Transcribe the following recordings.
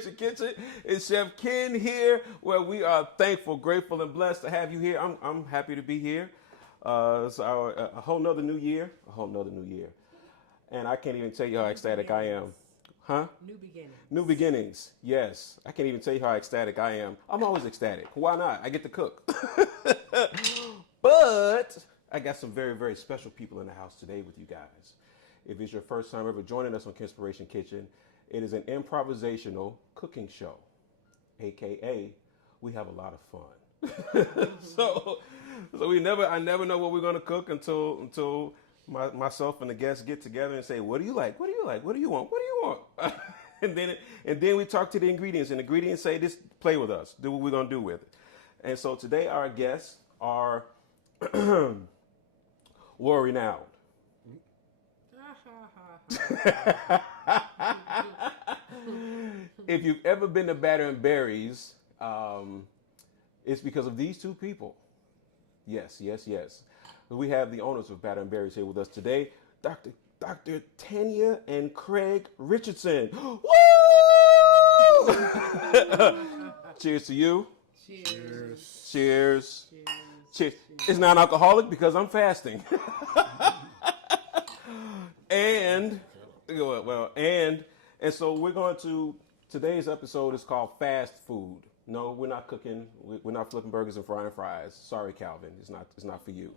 Inspiration Kitchen. It's Chef Ken here, where we are thankful, grateful, and blessed to have you here. I'm happy to be here. It's a whole nother new year, and I can't even tell you how ecstatic I am. Huh? New beginnings. New beginnings. Yes, I can't even tell you how ecstatic I am. I'm always ecstatic. Why not? I get to cook. But I got some very, very special people in the house today with you guys. If it's your first time ever joining us on Inspiration Kitchen, it is an improvisational cooking show, aka we have a lot of fun. so I never know what we're gonna cook until myself and the guests get together and say, what do you like? What do you like? What do you want? What do you want? and then we talk to the ingredients, and the ingredients say, this, play with us, do what we're gonna do with it. And so today our guests are world renowned. If you've ever been to Batter and Berries, it's because of these two people. Yes. We have the owners of Batter and Berries here with us today, Dr. Tanya and Craig Richardson. Woo! Cheers to you. Cheers. It's non-alcoholic because I'm fasting. And so we're going to, today's episode is called Fast Food. No, we're not cooking. We're not flipping burgers and frying fries. Sorry, Calvin. It's not for you.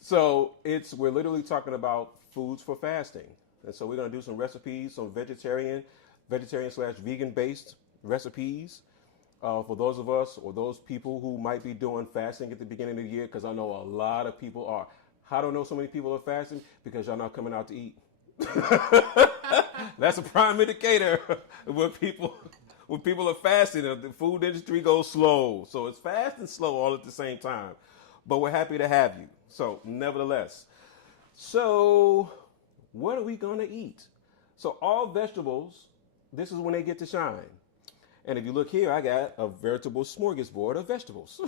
So we're literally talking about foods for fasting. And so we're going to do some recipes, some vegetarian / vegan based recipes for those of us or those people who might be doing fasting at the beginning of the year, because I know a lot of people are. How do I know so many people are fasting? Because y'all not coming out to eat. That's a prime indicator when people are fasting. The food industry goes slow. So it's fast and slow all at the same time. But we're happy to have you. So nevertheless. So what are we going to eat? So all vegetables, this is when they get to shine. And if you look here, I got a veritable smorgasbord of vegetables.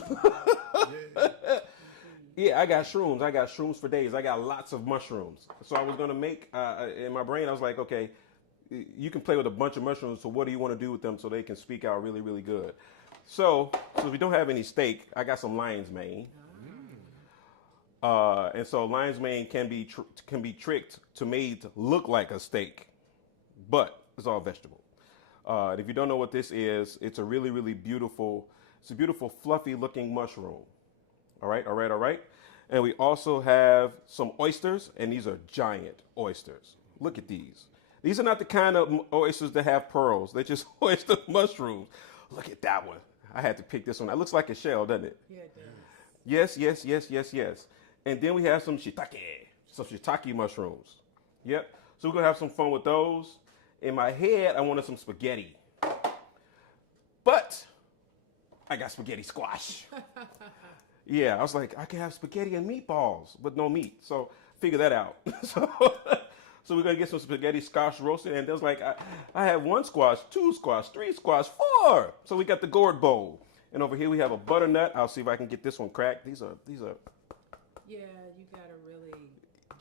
Yeah, I got shrooms. I got shrooms for days. I got lots of mushrooms. So I was going to make, in my brain, I was like, okay, you can play with a bunch of mushrooms. So what do you want to do with them so they can speak out really, really good? So if you don't have any steak, I got some lion's mane. And so lion's mane can be tricked to made to look like a steak, but it's all vegetable. And if you don't know what this is, it's a really, really beautiful, fluffy looking mushroom. All right. And we also have some oysters, and these are giant oysters. Look at these. These are not the kind of oysters that have pearls. They're just oyster mushrooms. Look at that one. I had to pick this one. It looks like a shell, doesn't it? Yeah, it does. Yes. And then we have some shiitake mushrooms. Yep. So we're going to have some fun with those. In my head, I wanted some spaghetti. But I got spaghetti squash. Yeah, I was like, I can have spaghetti and meatballs, but no meat. So figure that out. So we're going to get some spaghetti squash roasted. And there's like, I have 1 squash, 2 squash, 3 squash, 4. So we got the gourd bowl. And over here we have a butternut. I'll see if I can get this one cracked. These are. Yeah, you got to really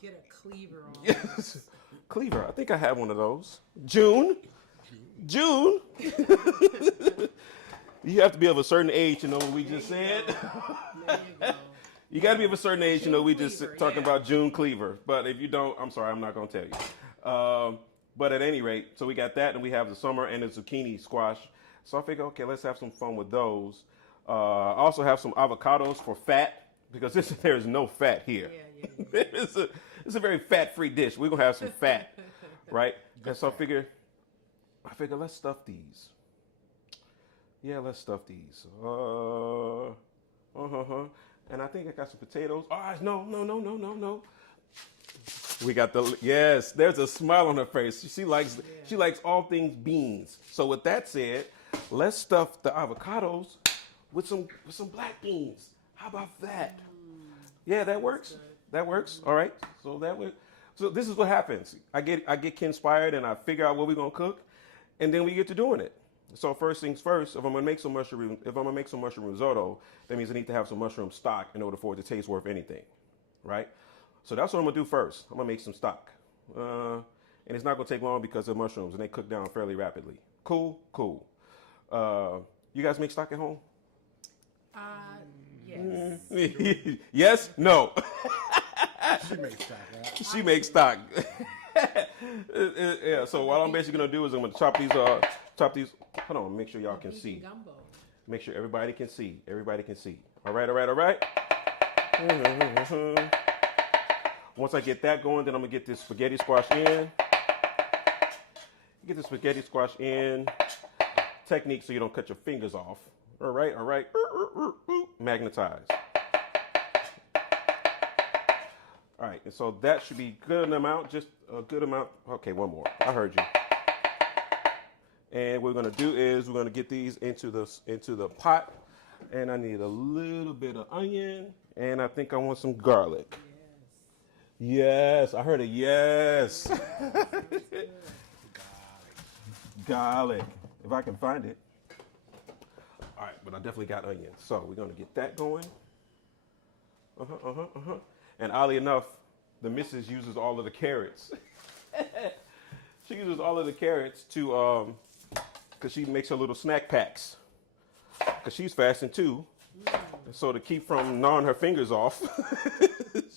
get a cleaver on. Yes. Cleaver. I think I have one of those. June. You have to be of a certain age to know what we just said. There you go. You got to be of a certain age to know we just Cleaver, talking yeah. about June Cleaver. But if you don't, I'm sorry, I'm not going to tell you. But at any rate, so we got that, and we have the summer and the zucchini squash. So I figure, okay, let's have some fun with those. I also have some avocados for fat, because there is no fat here. Yeah. It's a very fat-free dish. We're going to have some fat, right? And so I figure, let's stuff these. Yeah, let's stuff these. And I think I got some potatoes. Oh, no. We got yes, there's a smile on her face. She likes all things beans. So with that said, let's stuff the avocados with some black beans. How about that? Yeah, that works. That works. All right. So this is what happens. I get inspired and I figure out what we're gonna cook, and then we get to doing it. So first things first, if I'm gonna make some mushroom risotto, that means I need to have some mushroom stock in order for it to taste worth anything, right? So that's what I'm gonna do first. I'm gonna make some stock. And it's not going to take long because they're mushrooms and they cook down fairly rapidly. Cool, cool. You guys make stock at home? Yes. Yes? No. She makes stock, right? She makes stock. Yeah, so what I'm basically going to do is I'm going to chop these. Hold on, make sure y'all can see. Gumbo. Make sure everybody can see. Everybody can see. All right, all right, all right. Once I get that going, then I'm going to get this spaghetti squash in. Get the spaghetti squash in. Technique so you don't cut your fingers off. All right, all right. Magnetize. All right, and so that should be good amount, just a good amount. Okay, one more. I heard you. And what we're gonna do is we're gonna get these into the pot, and I need a little bit of onion, and I think I want some garlic. Yes, I heard a yes. Garlic, if I can find it. All right, but I definitely got onions, so we're gonna get that going. And oddly enough, the missus uses all of the carrots. She uses all of the carrots to, because she makes her little snack packs. Because she's fasting too. And so to keep from gnawing her fingers off,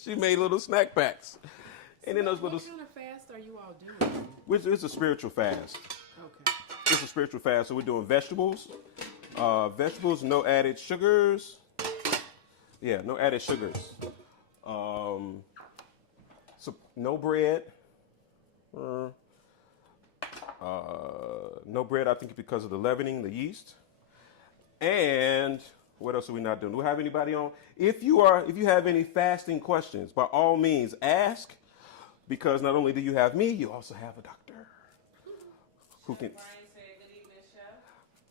she made little snack packs. And then those little. What kind of fast are you all doing? It's a spiritual fast. Okay. It's a spiritual fast. So we're doing vegetables. Vegetables, no added sugars. Yeah, no added sugars. So no bread. No bread, I think, because of the leavening, the yeast. And what else are we not doing? Do we have anybody on? If you have any fasting questions, by all means ask, because not only do you have me, you also have a doctor who can. Brian said, "Good evening, chef."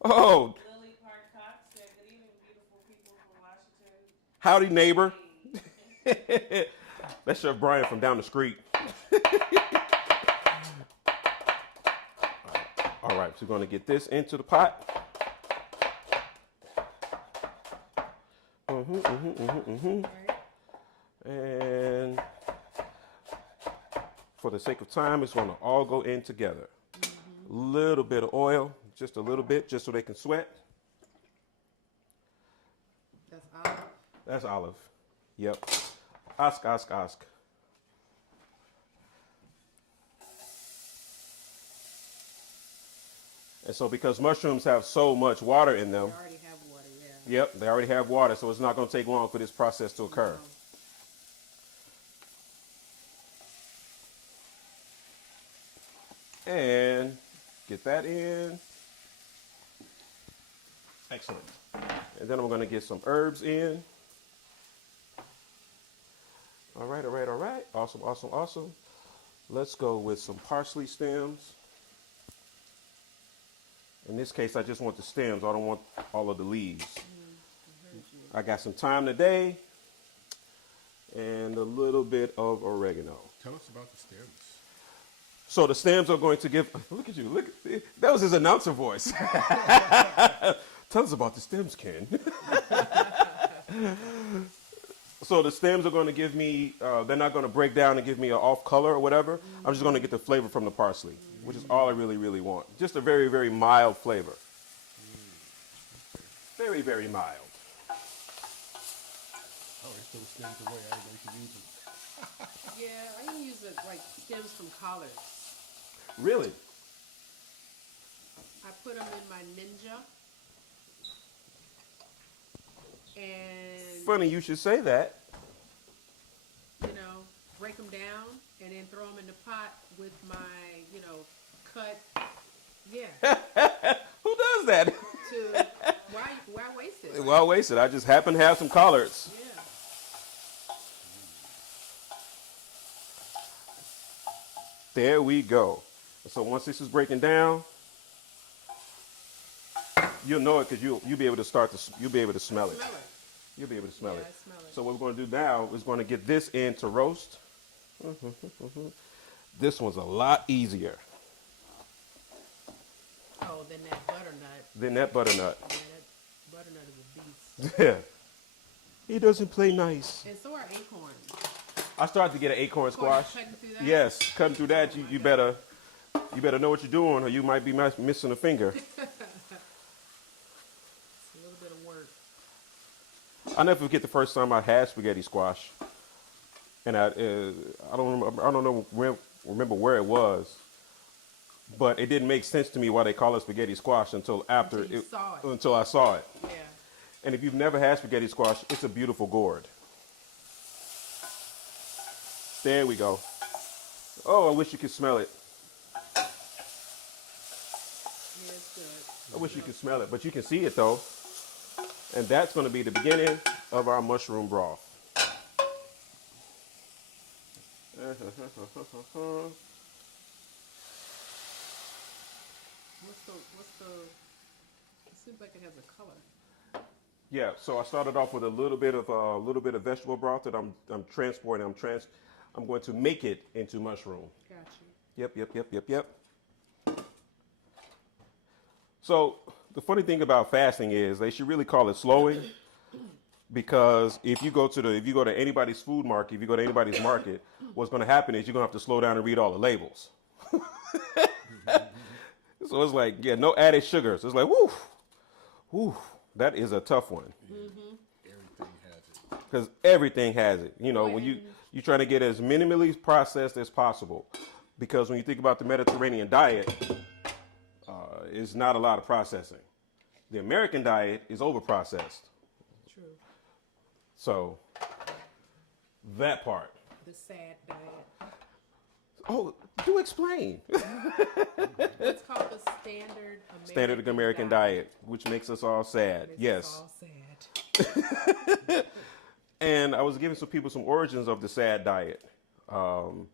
Oh, Lily Park Cox said, "Good evening, beautiful people from Washington." howdy, neighbor. That's Chef Brian from down the street. All right, so we're going to get this into the pot. And for the sake of time, it's going to all go in together. Little bit of oil, just a little bit, just so they can sweat. That's olive. That's olive. Yep. Ask. And so because mushrooms have so much water in them, They already have water, yeah. yep, they already have water, so it's not going to take long for this process to occur. And get that in. Excellent. And then I'm going to get some herbs in. All right. Awesome. Let's go with some parsley stems. In this case, I just want the stems. I don't want all of the leaves. I got some thyme today and a little bit of oregano. Tell us about the stems. So the stems are going to give. Look at you. That was his announcer voice. Tell us about the stems, Ken. So the stems are going to give me. They're not going to break down and give me an off color or whatever. I'm just going to get the flavor from the parsley, which is all I really, really want. Just a very, very mild flavor. Very, very mild. Oh, they throw stems away. I didn't know you could use them. Yeah, I can use it like stems from collards. Really? I put them in my Ninja. And, Funny you should say that. break them down and then throw them in the pot with my, cut. Yeah. Who does that? Why waste it? Well, wasted. I just happen to have some collards. Yeah. There we go. So once this is breaking down, you'll know it because you'll be able to you'll be able to smell it. You'll be able to smell it. I smell it. So what we're going to do now is going to get this in to roast. This one's a lot easier Oh, then that butternut. than that butternut. Yeah, that butternut is a beast. Yeah. He doesn't play nice. And so are acorns. I started to get an acorn squash. Cutting through that? Yes, cutting through that, you better. You better know what you're doing, or you might be missing a finger. It's a little bit of work. I never forget the first time I had spaghetti squash, and I don't remember where it was, but it didn't make sense to me why they call it spaghetti squash until after Until you saw it. until I saw it. Yeah. And if you've never had spaghetti squash, it's a beautiful gourd. There we go. Oh, I wish you could smell it. Yeah, it's good. I wish you could smell it, but you can see it though. And that's going to be the beginning of our mushroom broth. It seems like it has a color. Yeah, so I started off with a little bit of vegetable broth that I'm transporting. I'm going to make it into mushroom. Got you. Yep. So the funny thing about fasting is they should really call it slowing, because if you go to anybody's food market, if you go to anybody's market, what's going to happen is you're going to have to slow down and read all the labels. So it's like, yeah, no added sugars. It's like, whoo, that is a tough one. Everything has it. Because everything has it. You know, Go when ahead you try to get as minimally processed as possible. Because when you think about the Mediterranean diet, it's not a lot of processing. The American diet is over-processed. True. So, that part. The sad diet. Oh, do explain. It's called the Standard American diet, which makes us all sad. Makes Yes. us all sad. And I was giving some people some origins of the sad diet. Some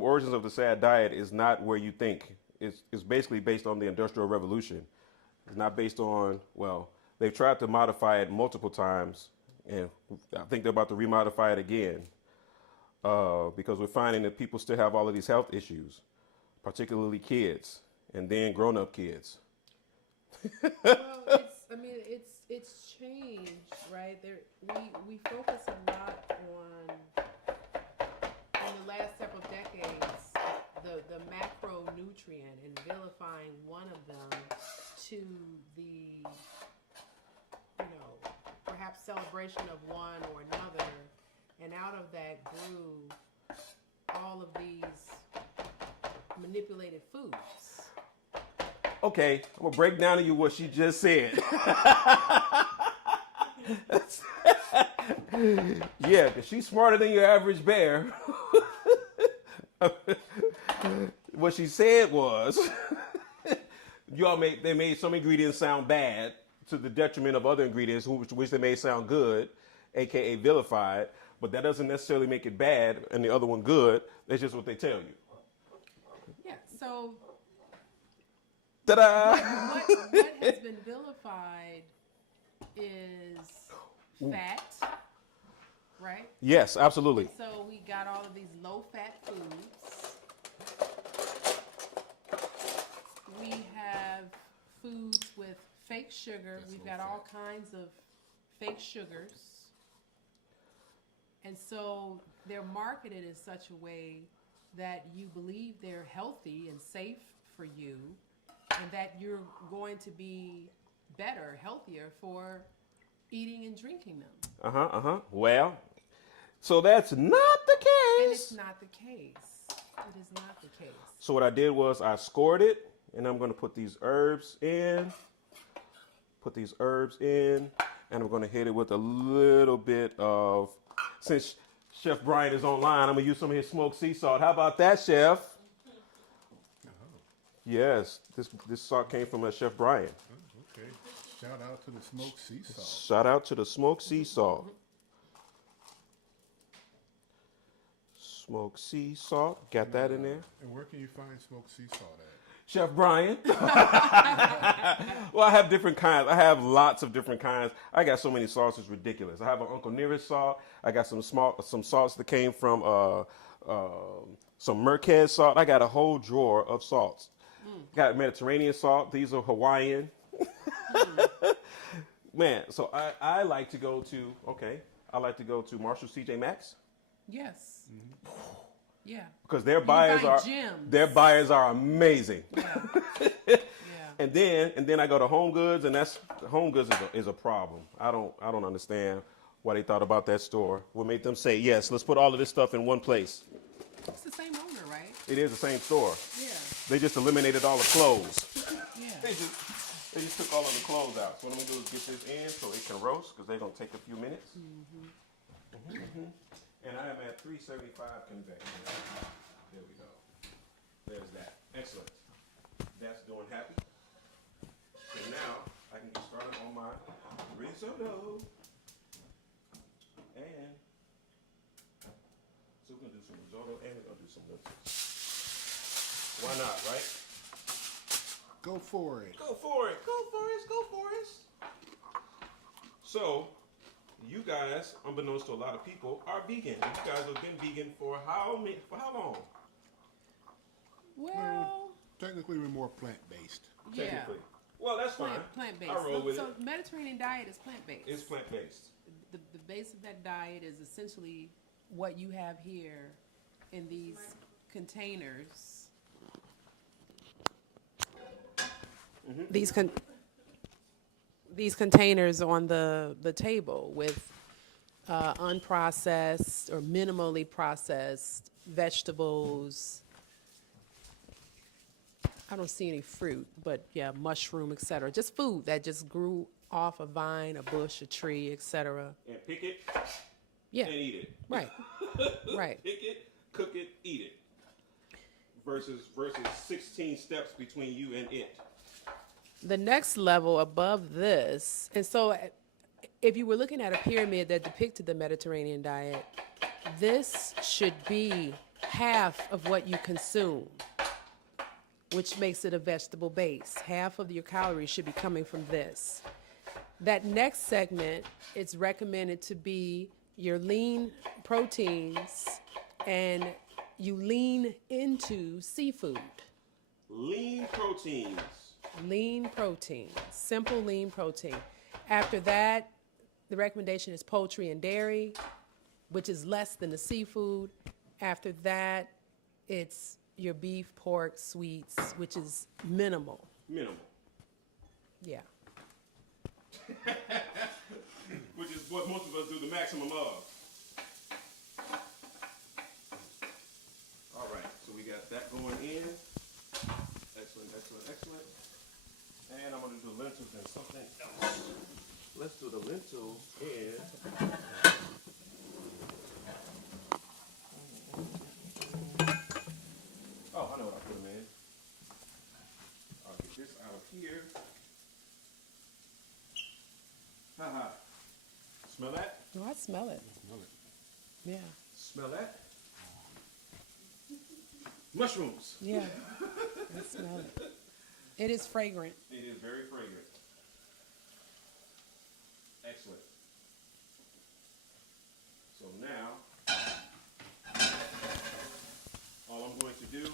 origins of the sad diet is not where you think. It's basically based on the Industrial Revolution. It's not based on, well, they've tried to modify it multiple times, and I think they're about to remodify it again, because we're finding that people still have all of these health issues, particularly kids, and then grown-up kids. Well, it's changed, right? We focus a lot on, in the last several decades, the macronutrient and vilifying one of them to the, perhaps celebration of one or another, and out of that grew all of these manipulated foods. Okay, I'm gonna break down to you what she just said. Yeah, because she's smarter than your average bear. What she said was, they made some ingredients sound bad to the detriment of other ingredients, which they made sound good, aka vilified. But that doesn't necessarily make it bad and the other one good. That's just what they tell you. Yeah. So. Ta-da! What has been vilified is fat, right? Yes, absolutely. So we got all of these low-fat foods. We have foods with fake sugar. We've got all kinds of fake sugars. And so they're marketed in such a way that you believe they're healthy and safe for you, and that you're going to be better, healthier for eating and drinking them. Well, so that's not the case. And it's not the case. It is not the case. So what I did was I scored it, and I'm going to put these herbs in. And I'm going to hit it with a little bit of, since Chef Brian is online, I'm going to use some of his smoked sea salt. How about that, Chef? Yes, this salt came from Chef Brian. Okay. Shout out to the smoked sea salt. Shout out to the smoked sea salt. Smoked sea salt, got that in there. And where can you find smoked sea salt at? Chef Brian. Well, I have different kinds. I have lots of different kinds. I got so many salts, it's ridiculous. I have an Uncle Nearest salt. I got some salts that came from some Merkez salt. I got a whole drawer of salts. Got Mediterranean salt. These are Hawaiian. Man, so I like to go to Marshall CJ Maxx. Yes. Yeah. because their can buyers find are gems. amazing. Yeah. Yeah. And then I go to Home Goods, and that's Home Goods is a problem. I don't understand why they thought about that store. What made them say yes? Let's put all of this stuff in one place. It's the same owner, right? It is the same store. Yeah. They just eliminated all the clothes. Yeah. They just took all of the clothes out. So what I'm gonna do is get this in so it can roast because they're gonna take a few minutes. And I am at 375 convection. There we go. There's that. Excellent. That's doing happy. So now I can get started on my risotto. And so we're gonna do some risotto and we're gonna do some lentils. Why not, right? Go for it. Go for it. Go for it. Go for it. So, you guys, unbeknownst to a lot of people, are vegan. And you guys have been vegan for how long? Well, Technically, we're more plant-based. yeah. Technically. Well, that's fine. Plant-based. I roll with so it. Mediterranean diet is plant-based. It's plant-based. The base of that diet is essentially what you have here in these containers. These containers on the table with unprocessed or minimally processed vegetables. I don't see any fruit, but yeah, mushroom, etc. Just food that just grew off a vine, a bush, a tree, etc. And pick it Yeah, and eat it. right, right. Pick it, cook it, eat it. Versus 16 steps between you and it. The next level above this, and so if you were looking at a pyramid that depicted the Mediterranean diet, this should be half of what you consume, which makes it a vegetable base. Half of your calories should be coming from this. That next segment, it's recommended to be your lean proteins, and you lean into seafood. Lean proteins. Lean protein, simple lean protein. After that, the recommendation is poultry and dairy, which is less than the seafood. After that, it's your beef, pork, sweets, which is minimal. Minimal. Yeah. Which is what most of us do the maximum of. All right, so we got that going in. Excellent, excellent, excellent. And I'm going to do lentils and something else. Let's do the lentils and oh, I know what I put them in. I'll get this out of here. Haha. Smell that? Oh, I smell it. Smell it. Yeah. Smell that? Mushrooms. Yeah. I smell it. It is fragrant. It is very fragrant. Excellent. So now, all I'm going to do is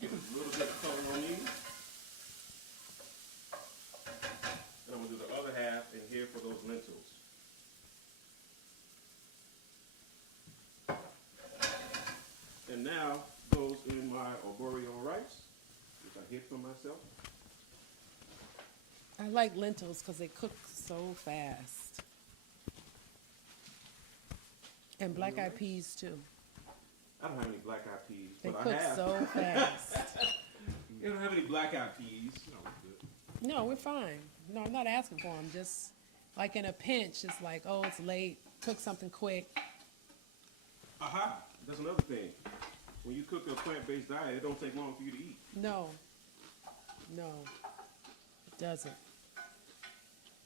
get a little bit of color on these. And I'm going to do the other half in here for those lentils. And now goes in my arborio rice, which I hid from myself. I like lentils because they cook so fast. And black-eyed peas, too. I don't have any black-eyed peas, They but cook I have. so fast. You don't have any black-eyed peas. No, we're fine. No, I'm not asking for them. Just like in a pinch, it's like, oh, it's late. Cook something quick. Aha! That's another thing. When you cook a plant-based diet, it don't take long for you to eat. No. No. It doesn't.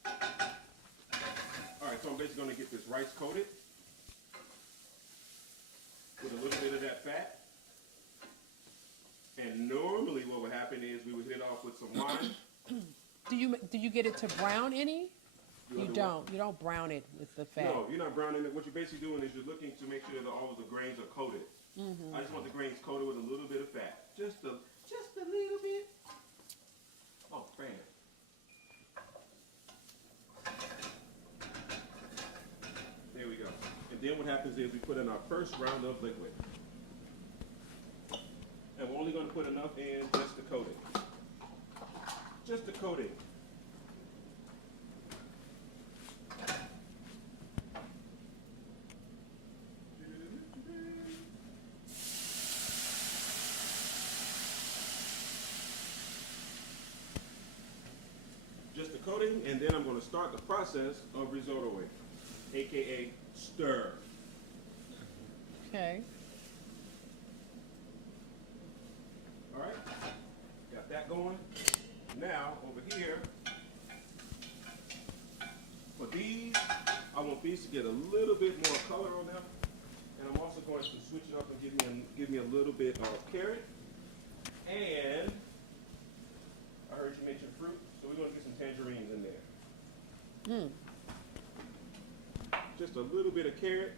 All right, so I'm basically going to get this rice coated with a little bit of that fat. And normally what would happen is we would hit it off with some wine. Do you get it to brown any? You do don't. You don't brown it with the fat. No, you're not browning it. What you're basically doing is you're looking to make sure that all of the grains are coated. I just want the grains coated with a little bit of fat. Just a little bit. Oh, bam. There we go. And then what happens is we put in our first round of liquid. to put enough in just to coat it. Just to coat it. Just the coating, and then I'm going to start the process of risottoing, aka stir. Okay. All right, got that going. Now over here, for these, I want these to get a little bit more color on them, and I'm also going to switch it up and give me a little bit of carrot. And I heard you mention fruit, so we're going to get some tangerines in there. Just a little bit of carrot.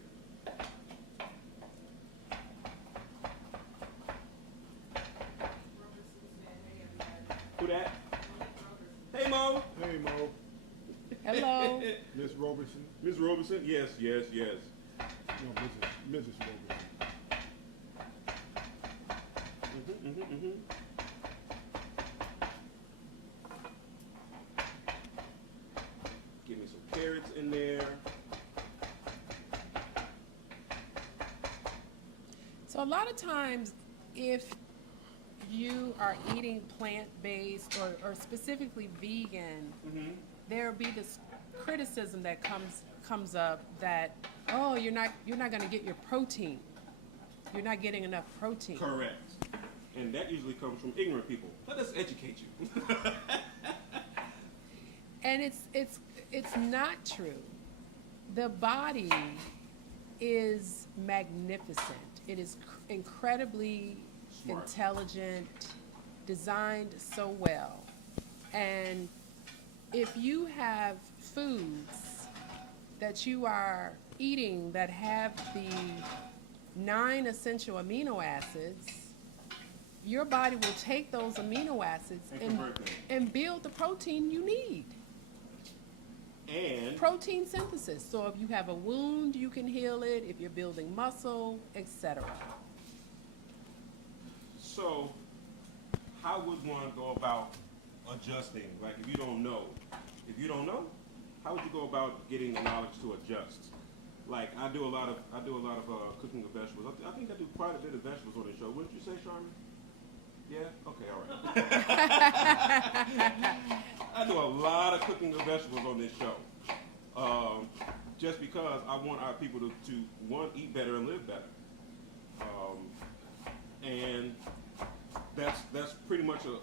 Who that? Hey, Mo. Hey, Mo. Hello. Miss Robertson. Miss Robertson? Yes, yes, yes. No, Mrs. Robertson. Give me some carrots in there. So a lot of times, if you are eating plant-based or specifically vegan, there'll be this criticism that comes up that, oh, you're not going to get your protein. You're not getting enough protein. Correct. And that usually comes from ignorant people. Let us educate you. And it's not true. The body is magnificent. It is incredibly Smart. intelligent, designed so well. And if you have foods that you are eating that have the 9 essential amino acids, your body will take those amino acids And convert them. and build the protein you need. And Protein synthesis. So if you have a wound, you can heal it. If you're building muscle, etc. so, how would one go about adjusting? Like, if you don't know, how would you go about getting the knowledge to adjust? Like, I do a lot of cooking of vegetables. I think I do quite a bit of vegetables on the show. Wouldn't you say, Charmin? Yeah? Okay, all right. I do a lot of cooking of vegetables on this show. Just because I want our people to one, eat better and live better. And that's pretty much a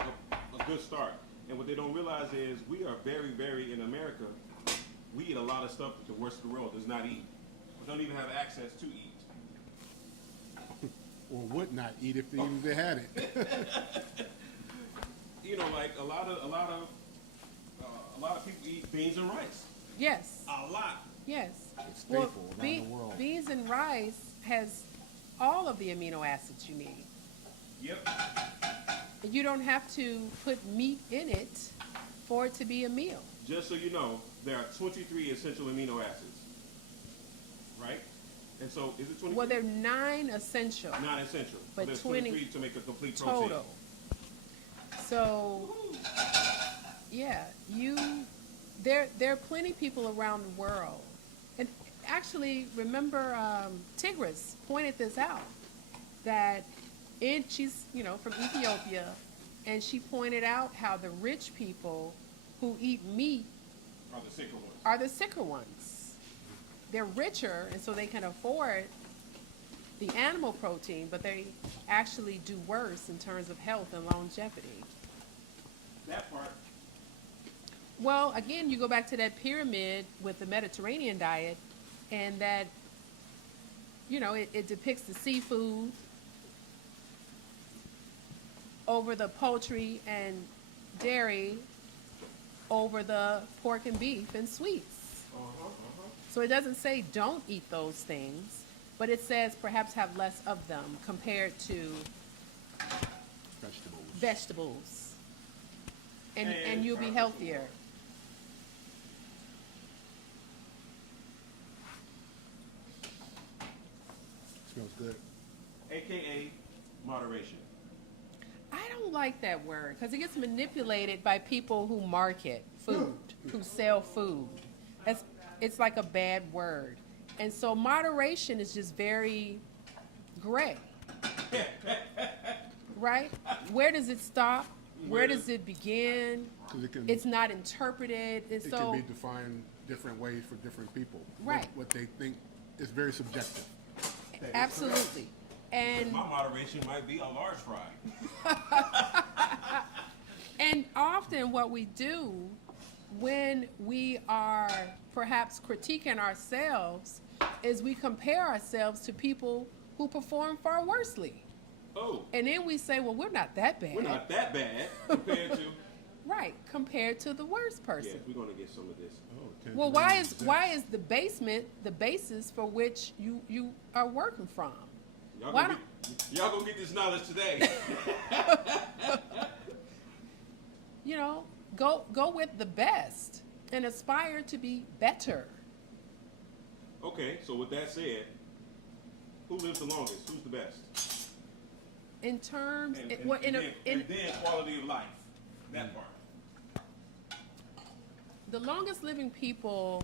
good start. And what they don't realize is we are very, very, in America, we eat a lot of stuff that the rest of the world does not eat. We don't even have access to eat. Or would not eat if they had it. You know, like a lot of people eat beans and rice. Yes. A lot. Yes. It's staple around the world. Beans and rice has all of the amino acids you need. Yep. You don't have to put meat in it for it to be a meal. Just so you know, there are 23 essential amino acids. Right? And so, is it 23? Well, they're 9 essential Not essential. But so there's 20 23 to make a complete protein. total. So, yeah, there are plenty of people around the world. And actually, remember, Tigris pointed this out, that she's, from Ethiopia, and she pointed out how the rich people who eat meat Are the sicker ones. are the sicker ones. They're richer, and so they can afford the animal protein, but they actually do worse in terms of health and longevity. That part. Well, again, you go back to that pyramid with the Mediterranean diet, and that, it depicts the seafood over the poultry and dairy over the pork and beef and sweets. So it doesn't say don't eat those things, but it says perhaps have less of them compared to vegetables. And you'll be healthier. Smells good. AKA moderation. don't like that word because it gets manipulated by people who market food, who sell food. It's like a bad word. And so moderation is just very gray. Right? Where does it stop? Where does it begin? 'Cause It's not interpreted. And it so can be defined different ways for different people. Right. What they think is very subjective. absolutely. And My moderation might be a large fry. And often what we do when we are perhaps critiquing ourselves is we compare ourselves to people who perform far worsely. Oh, And then we say, well, we're not that bad. we're not that bad compared to. Right, compared to the worst Yeah, person. we're gonna get some of this. Oh, Well, why is the basement the basis for which you are working from? Y'all Why gonna get this knowledge today. You know, go with the best and aspire to be better. Okay, so with that said, who lives the longest? Who's the best? In terms, And, in, and, well, in, and, a, then, in and then quality of life. That part. the longest living people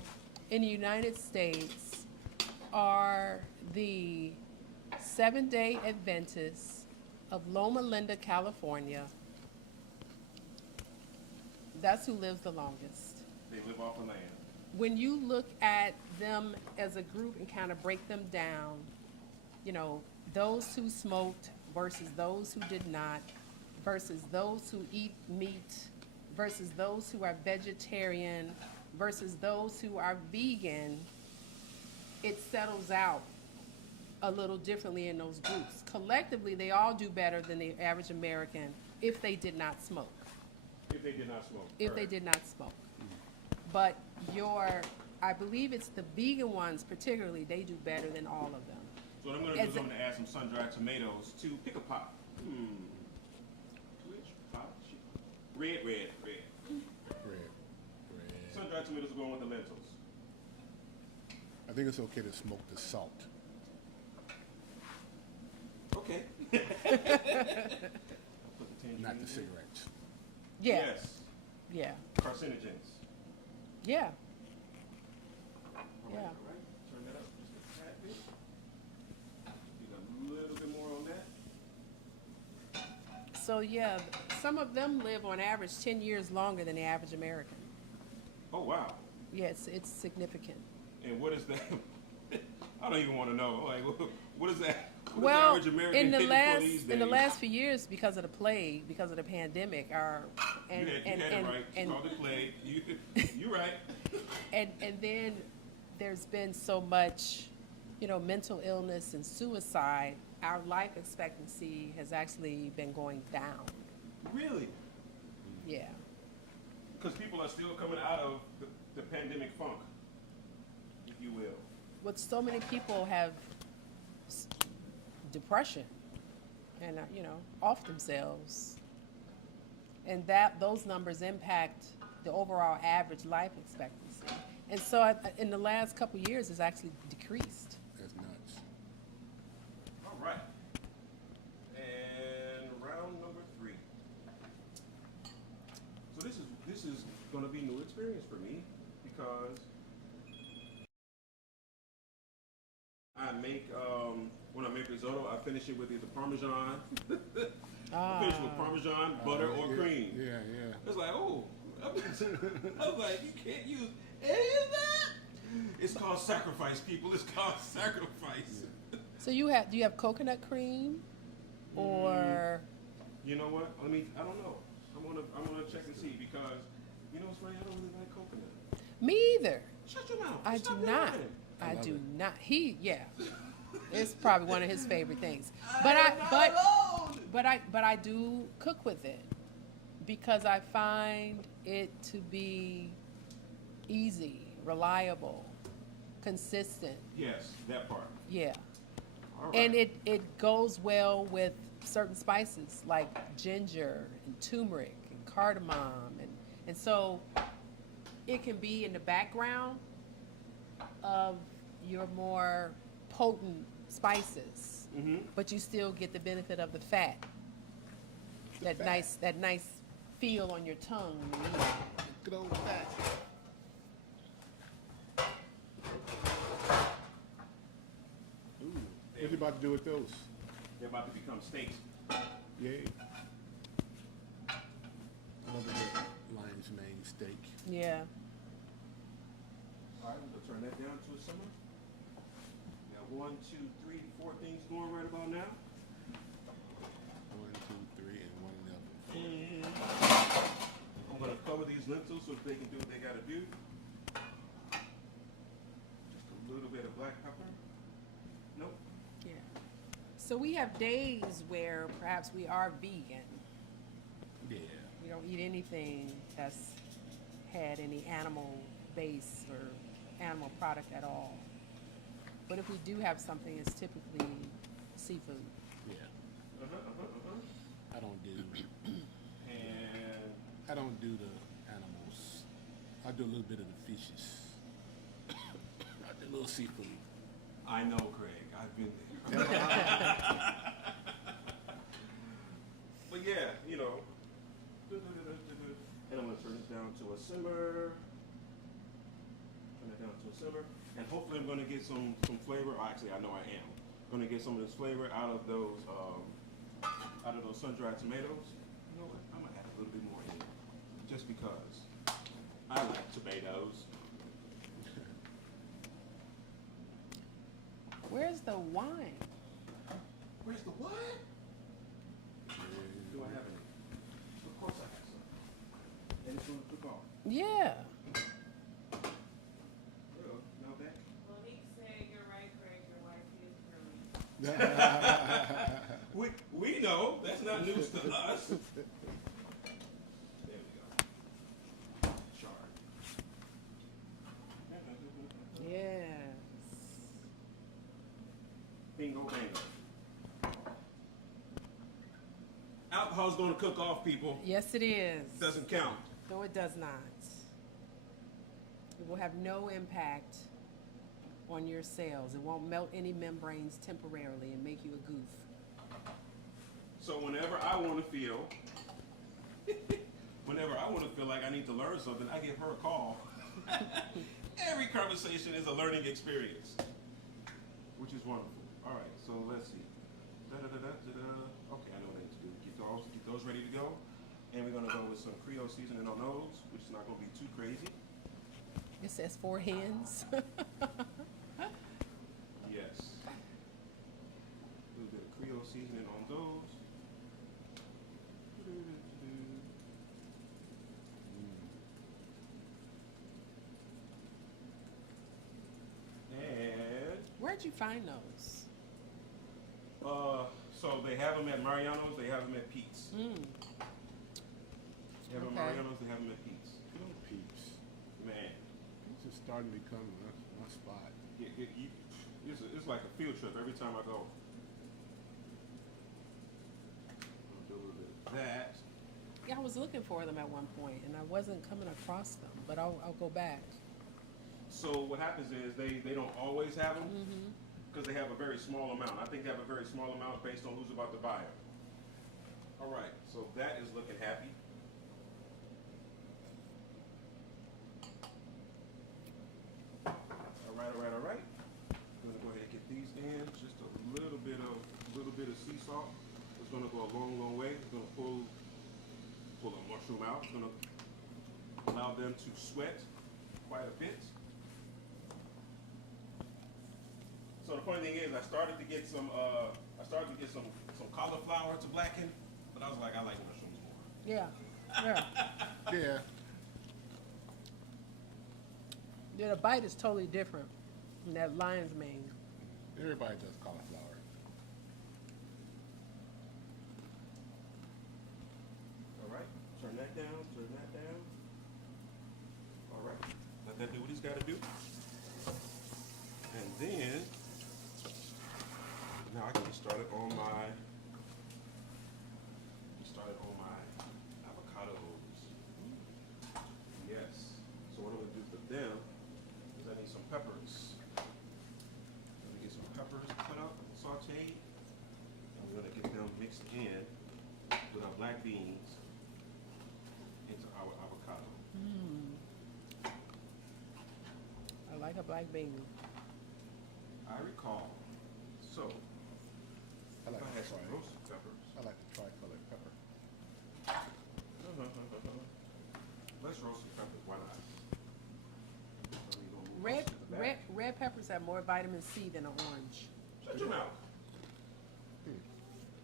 in the United States are the Seventh-day Adventists of Loma Linda, California. That's who lives the longest. They live off the land. When you look at them as a group and kind of break them down, you know, those who smoked versus those who did not, versus those who eat meat, versus those who are vegetarian, versus those who are vegan, it settles out a little differently in those groups. Collectively, they all do better than the average American if they did not smoke. If they did not smoke. If they did not smoke. But I believe it's the vegan ones particularly, they do better than all of them. So what I'm gonna do is I'm gonna add some sun-dried tomatoes to pick a pot. Which pot? Red. Red. Sun-dried tomatoes are going with the lentils. I think it's okay to smoke the salt. Okay. Put the tangerine Not in the there. cigarettes. Yeah, Yes. yeah, Carcinogens. yeah, All Yeah. right. Turn that up just a tad bit. Need a little bit more on that. So yeah, some of them live on average 10 years longer than the average American. Oh wow. Yeah, it's significant. And what is that? I don't even want to know. Like, what is that? What Well, is the average American in the hitting for these last in the days? last few years, because of the plague, because of the pandemic, You had it right. It's called the plague. You right. and then there's been so much, you know, mental illness and suicide. Our life expectancy has actually been going down. Really? Yeah. Because people are still coming out of the pandemic funk, if you will. But so many people have depression and you know, off themselves, and those numbers impact the overall average life expectancy. And so in the last couple of years, it's actually decreased. That's nuts. All right. And round number 3. So this is going to be new experience for me because I make when I make risotto, I finish it with either Parmesan. I finish with Parmesan, butter, or yeah, cream. Yeah. It's like, oh, I was like, you can't use any of that. It's called sacrifice, people. It's called sacrifice. So do you have coconut cream, or You know what? I don't know. I'm gonna check and see because you know what's funny? I don't really like coconut. me either? Shut your mouth. I Stop do not. lying. I love do it. not. It's probably one of his favorite things. But I do cook with it because I find it to be easy, reliable, consistent. Yes, that part. Yeah. All right. And it goes well with certain spices like ginger and turmeric and cardamom and so it can be in the background of your more potent spices, but you still get the benefit of the fat. that nice feel on your tongue when you eat it. Good old fat. Ooh, what you about to do with those? They're about to become steaks. Yay. Another good lion's mane steak. Yeah. All right, we'll turn that down to a simmer. Got 1, 2, 3, 4 things going right about now. 1, 2, 3, and 1 another. I'm gonna cover these lentils so that they can do what they gotta do. Just a little bit of black pepper. Nope. Yeah. So we have days where perhaps we are vegan. Yeah. We don't eat anything that's had any animal base or animal product at all. But if we do have something, it's typically seafood. Yeah. I don't do. And I don't do the animals. I do a little bit of the fishes. I do a little seafood. I know, Craig. I've been there. But yeah, you know. And I'm gonna turn it down to a simmer. Turn it down to a simmer. And hopefully I'm gonna get some flavor. Or actually, I know I am. Gonna get some of this flavor out of those sun-dried tomatoes. You know what? I'm gonna add a little bit more in it, just because I like tomatoes. Where's the wine? Where's the what? Do I have any? Of course I have some. And it's gonna cook off. Yeah. Well, now that. Monique said, you're right, Craig, your wife is brilliant. We know that's not news to us. There we go. Chard. Yes. Bingo bango. Alcohol's gonna cook off, people. Yes, it is. Doesn't count. No, it does not. It will have no impact on your cells. It won't melt any membranes temporarily and make you a goof. So whenever I want to feel, like I need to learn something, I give her a call. Every conversation is a learning experience, which is wonderful. All right, so let's see. Okay, I know what I need to do. Get those ready to go, and we're gonna go with some Creole seasoning on those, which is not gonna be too crazy. It says 4 hands. Yes. A little bit of Creole seasoning on those. And Where'd you find those? so they have them at Mariano's, they have them at Pete's. Mm. They have them at Okay. Mariano's, they have them at Pete's. Good old peeps. Man, It's just starting to become my spot. it's like a field trip every time I go. I'll do a little bit of that. Yeah, I was looking for them at one point, and I wasn't coming across them, but I'll go back. So what happens is they don't always have them because they have a very small amount. I think they have a very small amount based on who's about to buy them. All right, so that is looking happy. All right. I'm gonna go ahead and get these in. Just a little bit of sea salt. It's gonna go a long way. It's gonna pull a mushroom out. It's gonna allow them to sweat quite a bit. So the funny thing is, I started to get some cauliflower to blacken, but I was like, I like mushrooms more. Yeah. Yeah. Yeah. Yeah, the bite is totally different from that lion's mane. Everybody does cauliflower. All right, turn that down. All right, let that do what he's got to do. And then, now I can get started on my avocados. Yes. So what I'm gonna do for them is I need some peppers. Let me get some peppers cut up, sauteed. I'm gonna get them mixed in with our black beans. like a black bean. I recall. So, I like I the had some tri- roasted peppers. I like the tricolored pepper. Let's roast some peppers. Why not? So we gonna move Red this to the back. red peppers have more vitamin C than an orange. Shut your mouth.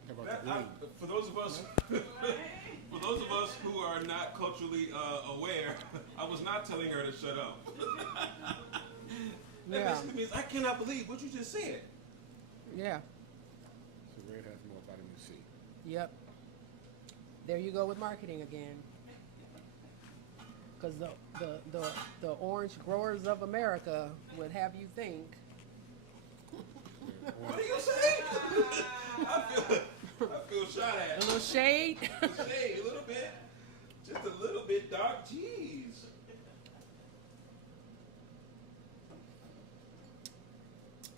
How about That, the green? for those of us, for those of us who are not culturally aware, I was not telling her to shut up. That Yeah. basically means I cannot believe what you just said. Yeah. So red has more vitamin C. Yep. There you go with marketing again. Because the orange growers of America would have you think. What are you saying? I feel shot A at. little shade. Shade, a little bit, just a little bit, Doc. Jeez.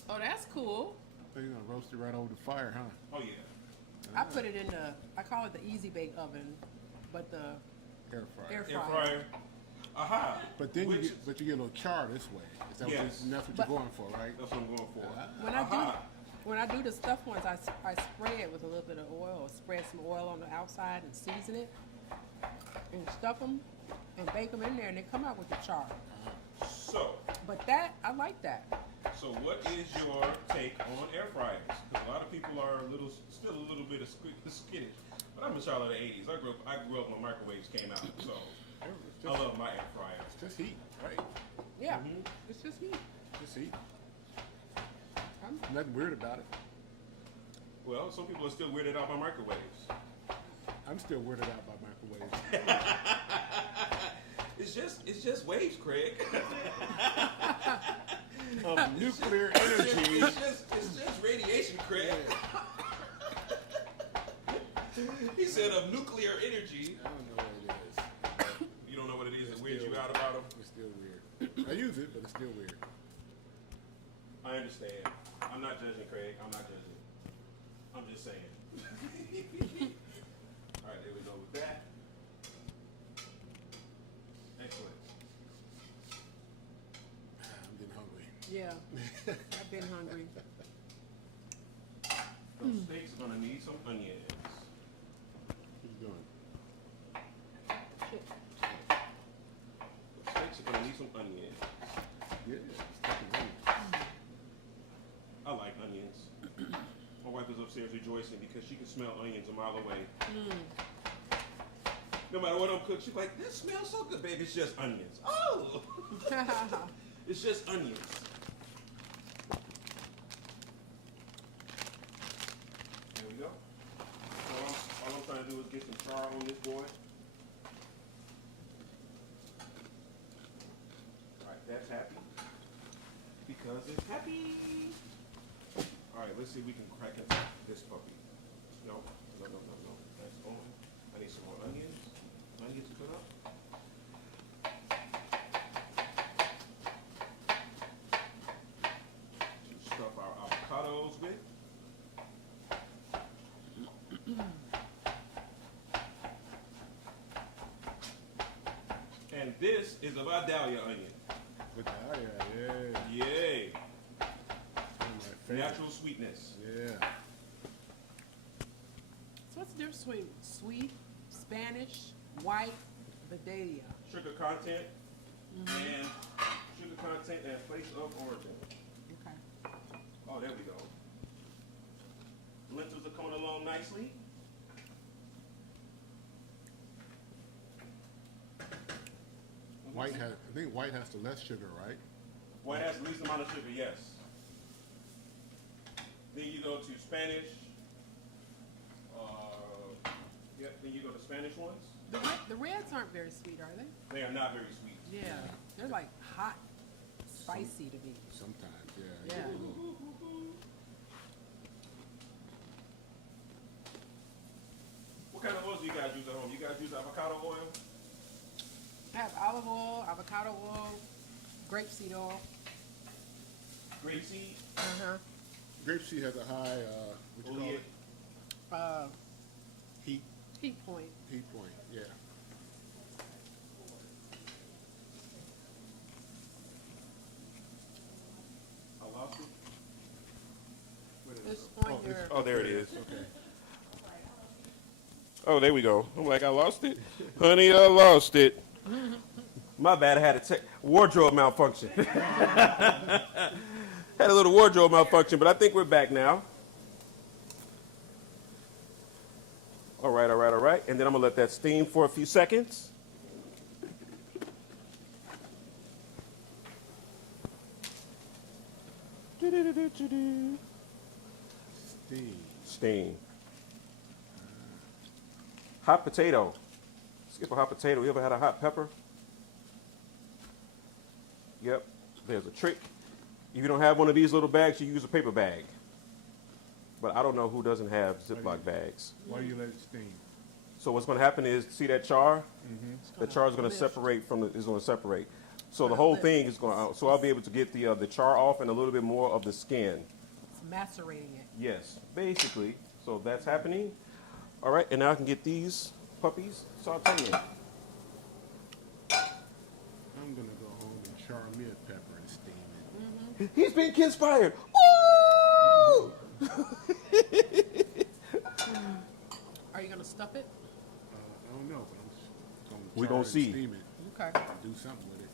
Oh, that's cool. So you're gonna roast it right over the fire, huh? Oh yeah. I put it in I call it the easy bake oven, but the Air fryer. air Air fryer. fryer. Aha. But then Which- you get a little char this way. Is that Yes. that's what But- you're going for, right? That's what I'm going for. Ah. When I do the stuffed ones, I spray it with a little bit of oil, or spread some oil on the outside and season it, and stuff them and bake them in there, and they come out with the char. So, But that I like that. so what is your take on air fryers? Because a lot of people are still a little bit of skittish. But I'm a child of the '80s. I grew up when microwaves came out, so It's I just, love my air fryer. it's just heat, right? Yeah, Mhm. it's just me. Just heat. I'm- Nothing weird about it. Well, some people are still weirded out by microwaves. I'm still weirded out by microwaves. It's just waves, Craig. Of nuclear It's energy. just radiation, Craig. He said of nuclear energy. I don't know what it is. You don't know what it is that weirds you out about them? It's still weird. I use it, but it's still weird. I understand. I'm not judging, Craig. I'm not judging. I'm just saying. All right, there we go with that. Excellent. I'm getting hungry. Yeah, I've been hungry. Those steaks are gonna need some onions. What you doing? Those steaks are gonna need some onions. Yeah, it's onions. I like onions. My wife is upstairs rejoicing because she can smell onions a mile away. No matter what I'm cooking, she's like, "That smells so good, baby. It's just onions." Oh, it's just onions. There we go. So all I'm trying to do is get some char on this boy. All right, that's happy because it's happy. All right, let's see if we can crack into this puppy. No. That's on. I need some more onions. Onions to cut up. To stuff our avocados with. And this is a Vidalia onion. With the yeah. Yay. One of my favorites. Natural sweetness. Yeah. So what's the difference between sweet, Spanish, white, Vidalia? Sugar content and place of origin. Okay. Oh, there we go. Lentils are coming along nicely. White has, I think white has the less sugar, right? White has the least amount of sugar, yes. Then you go to Spanish. Then you go to Spanish ones. The reds aren't very sweet, are they? They are not very sweet. Yeah, they're like hot, spicy to me. Sometimes, yeah. Yeah. What kind of oils do you guys use at home? You guys use avocado oil? I have olive oil, avocado oil, grapeseed oil. Grapeseed? Uh-huh. Grapeseed has a high, what you call Oleate? it? Heat Heat point. point, yeah. Oh, there it is. Okay. Oh, there we go. I'm like, I lost it. Honey, I lost it. My bad, I had a wardrobe malfunction. Had a little wardrobe malfunction, but I think we're back now. All right, all right, all right. And then I'm going to let that steam for a few seconds. Steam. Steam. Hot potato. Skip a hot potato. You ever had a hot pepper? Yep. There's a trick. If you don't have one of these little bags, you use a paper bag. But I don't know who doesn't have Ziploc bags. Why do you let it steam? So what's going to happen is, see that char? The char is going to separate from the, is going to separate. So the whole thing is going to, so I'll be able to get the char off and a little bit more of the skin. It's macerating it. Yes, basically. So that's happening. All right, and now I can get these puppies sauteing. I'm going to go home and char me a pepper and steam it. He's been inspired. Woo! Are you gonna stuff it? I don't know, but I'm going to We gonna see. steam it. Okay. Do something with it.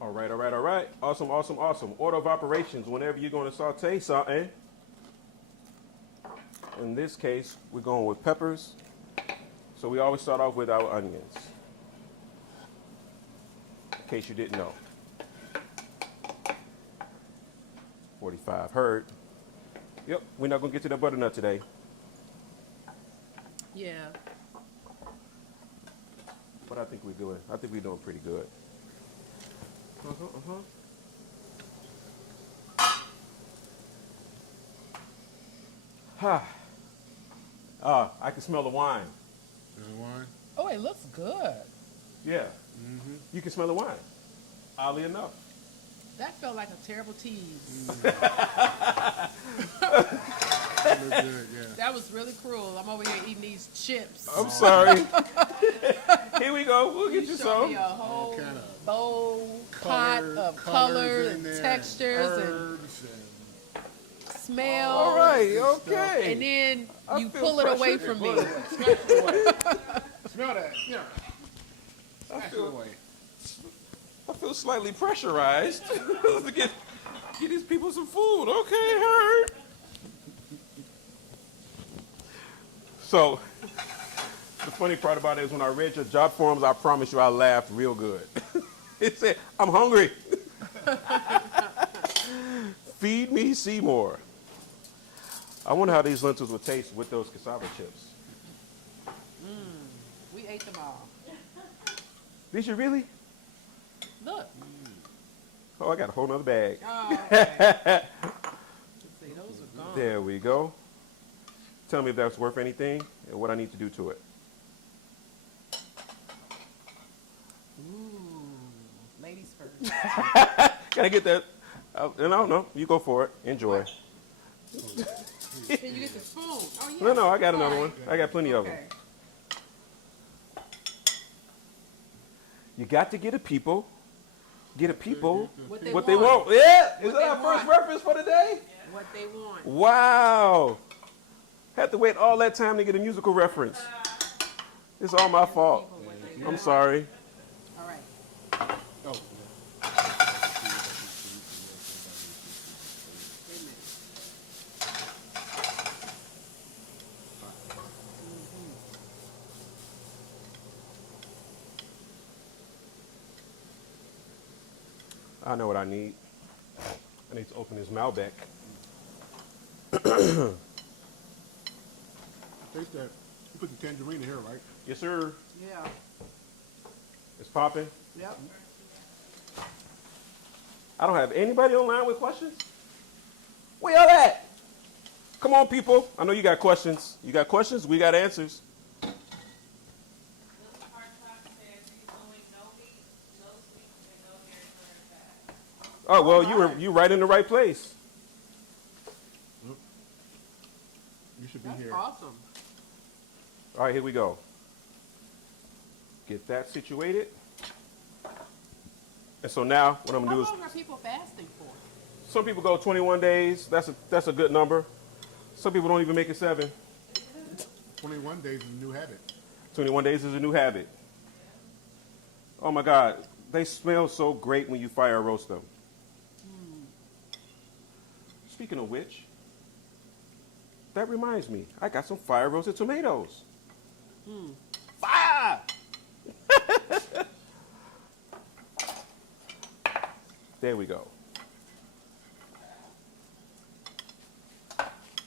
All right, all right, all right. Awesome, awesome, awesome. Order of operations, whenever you're going to saute something. In this case, we're going with peppers. So we always start off with our onions. In case you didn't know. 45, heard. Yep, we're not going to get to the butternut today. Yeah. But I think we're doing, I think we're doing pretty good. I can smell the wine. Wine? Oh, it looks good. Yeah. You can smell the wine. Oddly enough. That felt like a terrible tease. Look good, yeah. That was really cruel. I'm over here eating these chips. I'm sorry. Here we go. We'll get you showed me some. a whole Kind of bowl pot of color in and there, textures and herbs and smells. All right. Okay. And then I you feel pull it away pressure. from me. snatch it away. Smell that. Yeah. Snatch it feel- away. I feel slightly pressurized to get these people some food. Okay, heard. So, the funny part about it is when I read your job forms, I promise you I laughed real good. It said, I'm hungry. Feed me Seymour. I wonder how these lentils would taste with those cassava chips. We ate them all. Did you really? Look. Oh, I got a whole nother bag. Oh, okay. Let's see, those are gone. There we go. Tell me if that's worth anything and what I need to do to it. Ooh, ladies first. Can I get that? No. You go for it. Enjoy. Can you get the spoon? Oh, yeah. No, I got another All one. right. I got plenty of them. Okay. You got to get a people What what they want. Yeah. Is What that our they first want. reference for today? What they want. Wow. Had to wait all that time to get a musical reference. It's all my fault. People, what they I'm want. sorry. All right. Oh, Wait a minute. I know what I need. I need to open his Malbec. taste that. You put the tangerine in here, right? Yes, sir. Yeah. It's popping. Yep. I don't have anybody online with questions. Where y'all at? Come on, people. I know you got questions. You got questions? We got answers. This part top says he's doing no meat, no sweets, and no dairy for her fat. Oh well, you right in the right place. You should be That's here. awesome. All right, here we go. Get that situated. And so now what I'm How gonna do is long are people fasting for? some people go 21 days. That's a good number. Some people don't even make it 7. 21 days is a new habit. 21 days is a new habit. Oh my God, they smell so great when you fire roast them. Speaking of which, that reminds me, I got some fire roasted tomatoes. Fire! There we go.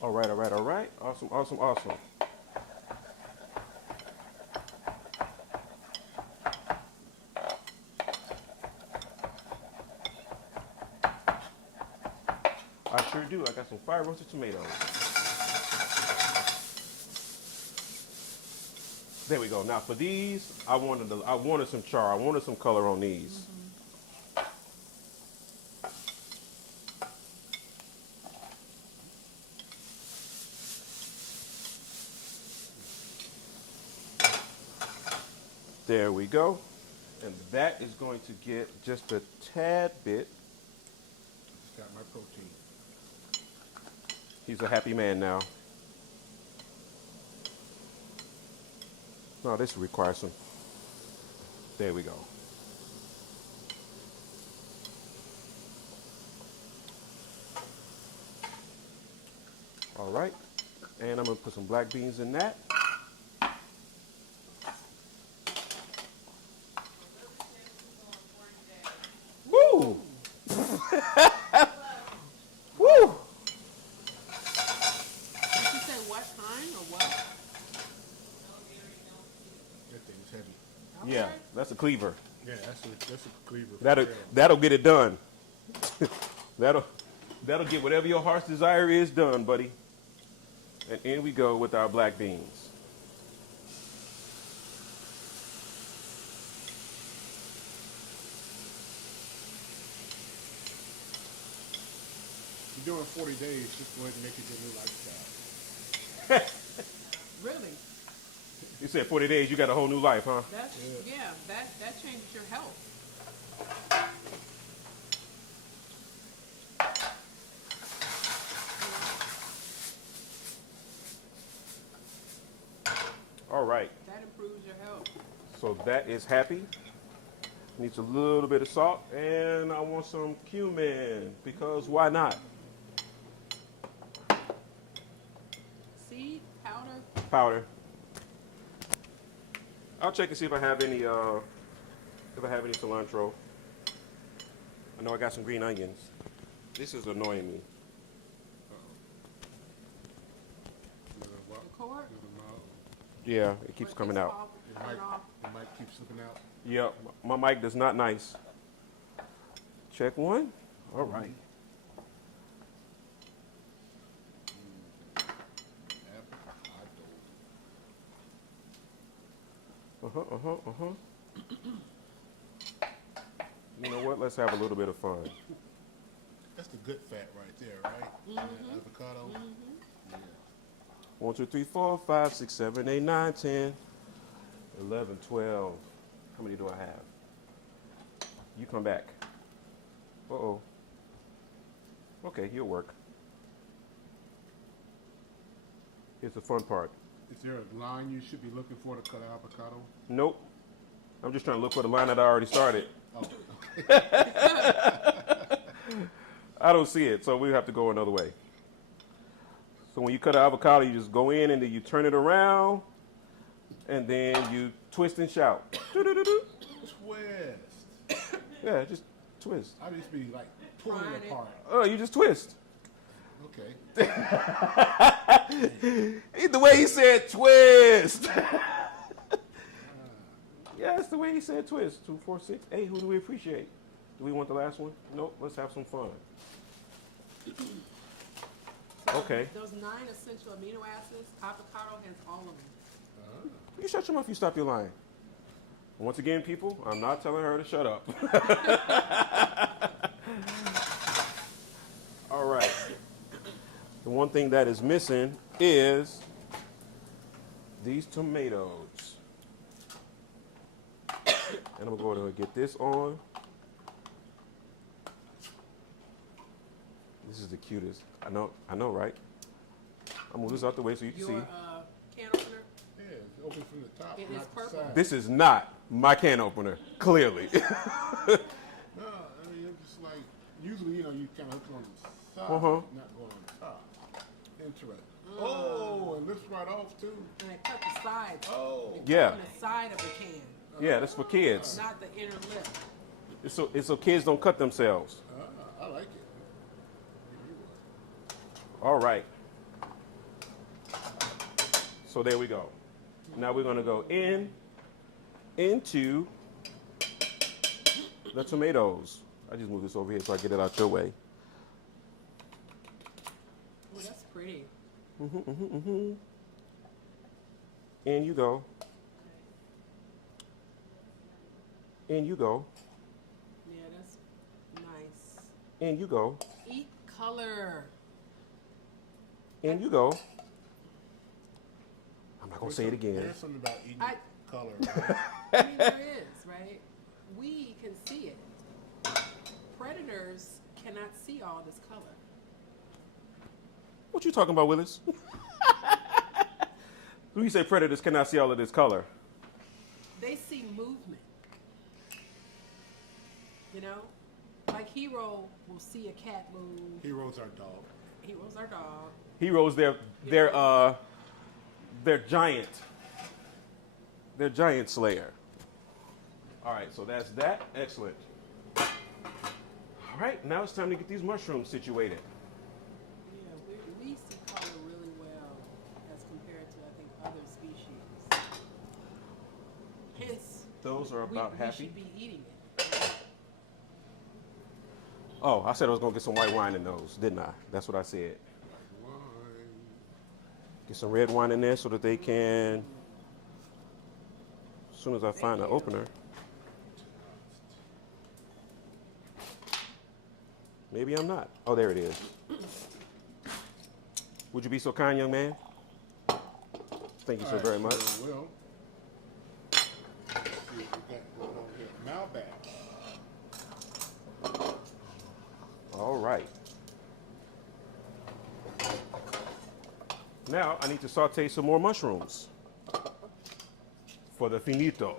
All right, all right, all right. Awesome, awesome, awesome. I sure do. I got some fire roasted tomatoes. There we go. Now for these, I wanted some char. I wanted some color on these. There we go. And that is going to get just a tad bit. Just got my protein. He's a happy man now. No, this requires some. There we go. All right. And I'm going to put some black beans in that. Woo! Woo! Did you say what kind or what? That thing is heavy. Yeah, that's a cleaver. Yeah, that's a cleaver. That'll get it done. that'll get whatever your heart's desire is done, buddy. And in we go with our black beans. You're doing 40 days, just go ahead and make it your new lifestyle. Really? You said 40 days, you got a whole new life, huh? That's that changes your health. All right. That improves your health. So that is happy. Needs a little bit of salt, and I want some cumin because why not? Seed powder. Powder. I'll check and see if I have any cilantro. I know I got some green onions. This is annoying me. The cord. Yeah, it keeps coming out. Turn off. The mic keeps slipping out. Yep, my mic does not nice. Check one. All right. You know what? Let's have a little bit of fun. That's the good fat right there, right? Mm-hmm. Avocado. Mm-hmm. Yeah. 1, 2, 3, 4, 5, 6, 7, 8, 9, 10, 11, 12. How many do I have? You come back. Uh-oh. Okay, you'll work. Here's the fun part. Is there a line you should be looking for to cut avocado? Nope. I'm just trying to look for the line that I already started. Oh, okay. I don't see it, so we have to go another way. So when you cut an avocado, you just go in and then you turn it around, and then you twist and shout. Twist. Yeah, just twist. I used to be like pulling it apart. Oh, you just twist. Okay. The way he said twist. Yeah, that's the way he said twist. 2, 4, 6, 8. Who do we appreciate? Do we want the last one? Nope. Let's have some fun. Okay. Those 9 essential amino acids, avocado has all of them. You shut your mouth. You stop your lying. Once again, people, I'm not telling her to shut up. All right. The one thing that is missing is these tomatoes. And I'm going to go and get this on. This is the cutest. I know, right? I'm gonna move this out the way so you can Your see. can opener, Yeah, it's open from the top, It not is the purple. side. This is not my can opener, clearly. No, I mean, it's just like, usually, you kind of hook it on the side, Uh-huh. not going on top. Interesting. Oh, and lifts right off, too. and it cut the sides. Oh. Yeah. On the side of the can, Yeah, that's for kids. not the inner lip. It's so kids don't cut themselves. I like it. All right. So there we go. Now we're gonna go into the tomatoes. I just move this over here so I get it out your way. Oh, that's pretty. In you go. In you go. Yeah, that's nice. In you go. Eat color. In you go. I'm not gonna say it again. There's something about eating I- color, right? I mean, there is, right? We can see it. Predators cannot see all this color. What you talking about, Willis? When you say predators cannot see all of this color. They see movement. You know? Like Hero will see a cat move. Heroes are dog. Hero's our dog. Heroes, they're giant. They're giant slayer. All right, so that's that. Excellent. All right, now it's time to get these mushrooms situated. Yeah, we see color really well as compared to, I think, other species. Hence, Those are about we happy. should be eating it. Oh, I said I was gonna get some white wine in those, didn't I? That's what I said. Wine. Get some red wine in there so that they can. As soon as I find the opener. Maybe I'm not. Oh, there it is. Would you be so kind, young man? Thank you so very much. Sure will. Let's see what we got going on here. Malbec. All right. Now I need to saute some more mushrooms for the finito.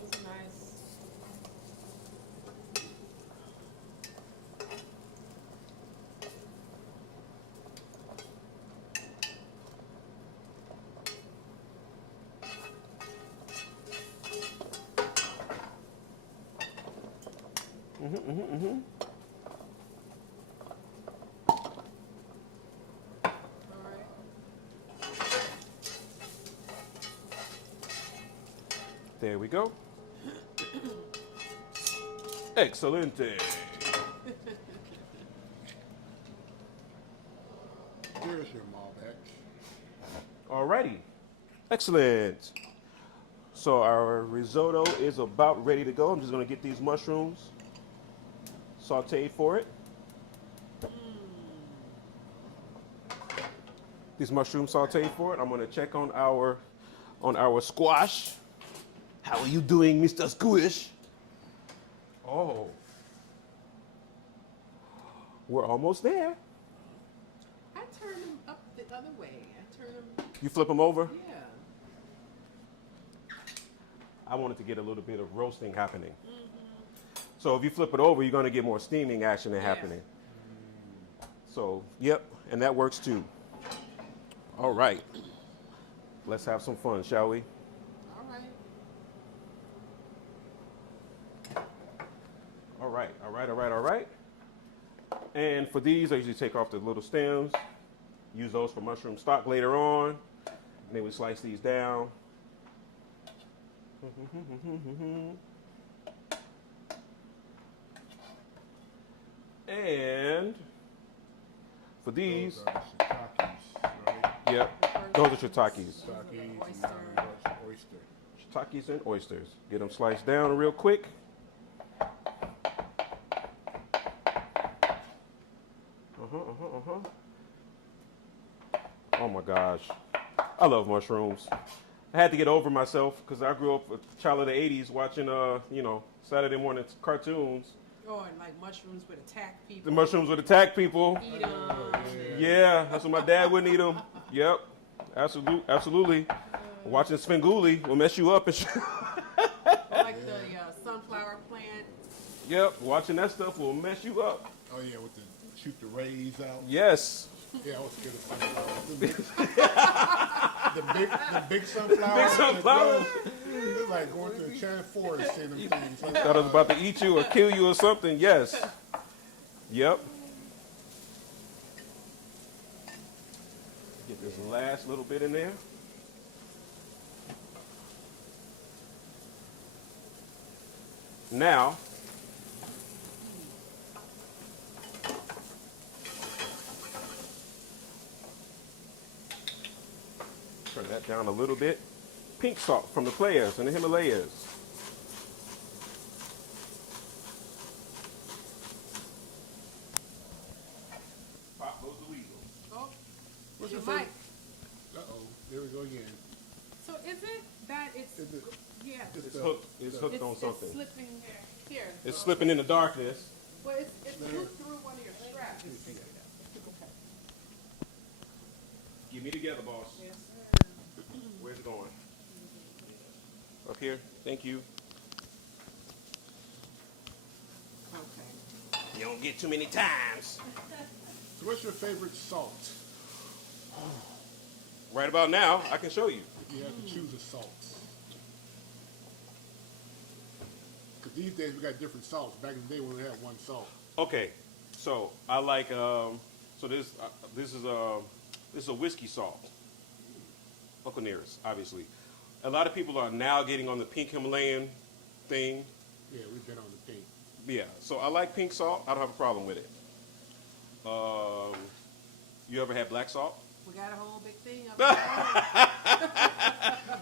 Those are nice. All right. There we go. Excelente. Here's your Malbec. Alrighty. Excellent. So our risotto is about ready to go. I'm just gonna get these mushrooms sauteed for it. These mushrooms sauteed for it. I'm gonna check on our squash. How are you doing, Mr. Squish? Oh. We're almost there. I turn them up the other way. I turn them, You flip them over? yeah. I wanted to get a little bit of roasting happening. So if you flip it over, you're going to get more steaming action happening. So, yep, and that works too. All right. Let's have some fun, shall we? All right. All right, all right, all right, all right. And for these, I usually take off the little stems, use those for mushroom stock later on. And then we slice these down. And for these, Those are the shiitakes, right? yep, those are shiitakes. Shiitakes Oyster. and oyster. Shiitakes and oysters. Get them sliced down real quick. Oh my gosh. I love mushrooms. I had to get over myself because I grew up a child of the 80s watching, Saturday morning cartoons. Oh, and like mushrooms would attack The people. mushrooms would attack people. Eat them. Yeah, that's what my dad wouldn't eat them. Yep, absolutely. Watching Svengoolie will mess you up and shit. Like the sunflower plant. Yep, watching that stuff will mess you up. Oh yeah, with the shoot the rays out. Yes. Yeah, I was scared of sunflowers. The big sunflowers. Big sunflowers. It's like going to a giant forest seeing them things. Like, Thought it was about to eat you or kill you or something. Yes. Yep. Get this last little bit in there. Now, turn that down a little bit. Pink salt from the Players in the Himalayas. Pop goes the weasel. Oh, What's your your mic. uh-oh, there we go again. So is it that it's Is it- yeah? It's hooked. It's hooked on something. It's slipping here. It's slipping in the darkness. Well, it's hooked through one of your straps. Okay. Get me together, boss. Yes, sir. Where's it going? Up here. Thank you. Okay. You don't get too many times. So what's your favorite salt? Right about now, I can show you. You have to choose a salt. Because these days we got different salts. Back in the day we only had one salt. Okay, so I like this is a whiskey salt. Uncle Nearest, obviously. A lot of people are now getting on the pink Himalayan thing. Yeah, we've been on the pink. Yeah, so I like pink salt. I don't have a problem with it. You ever had black salt? We got a whole big thing up there.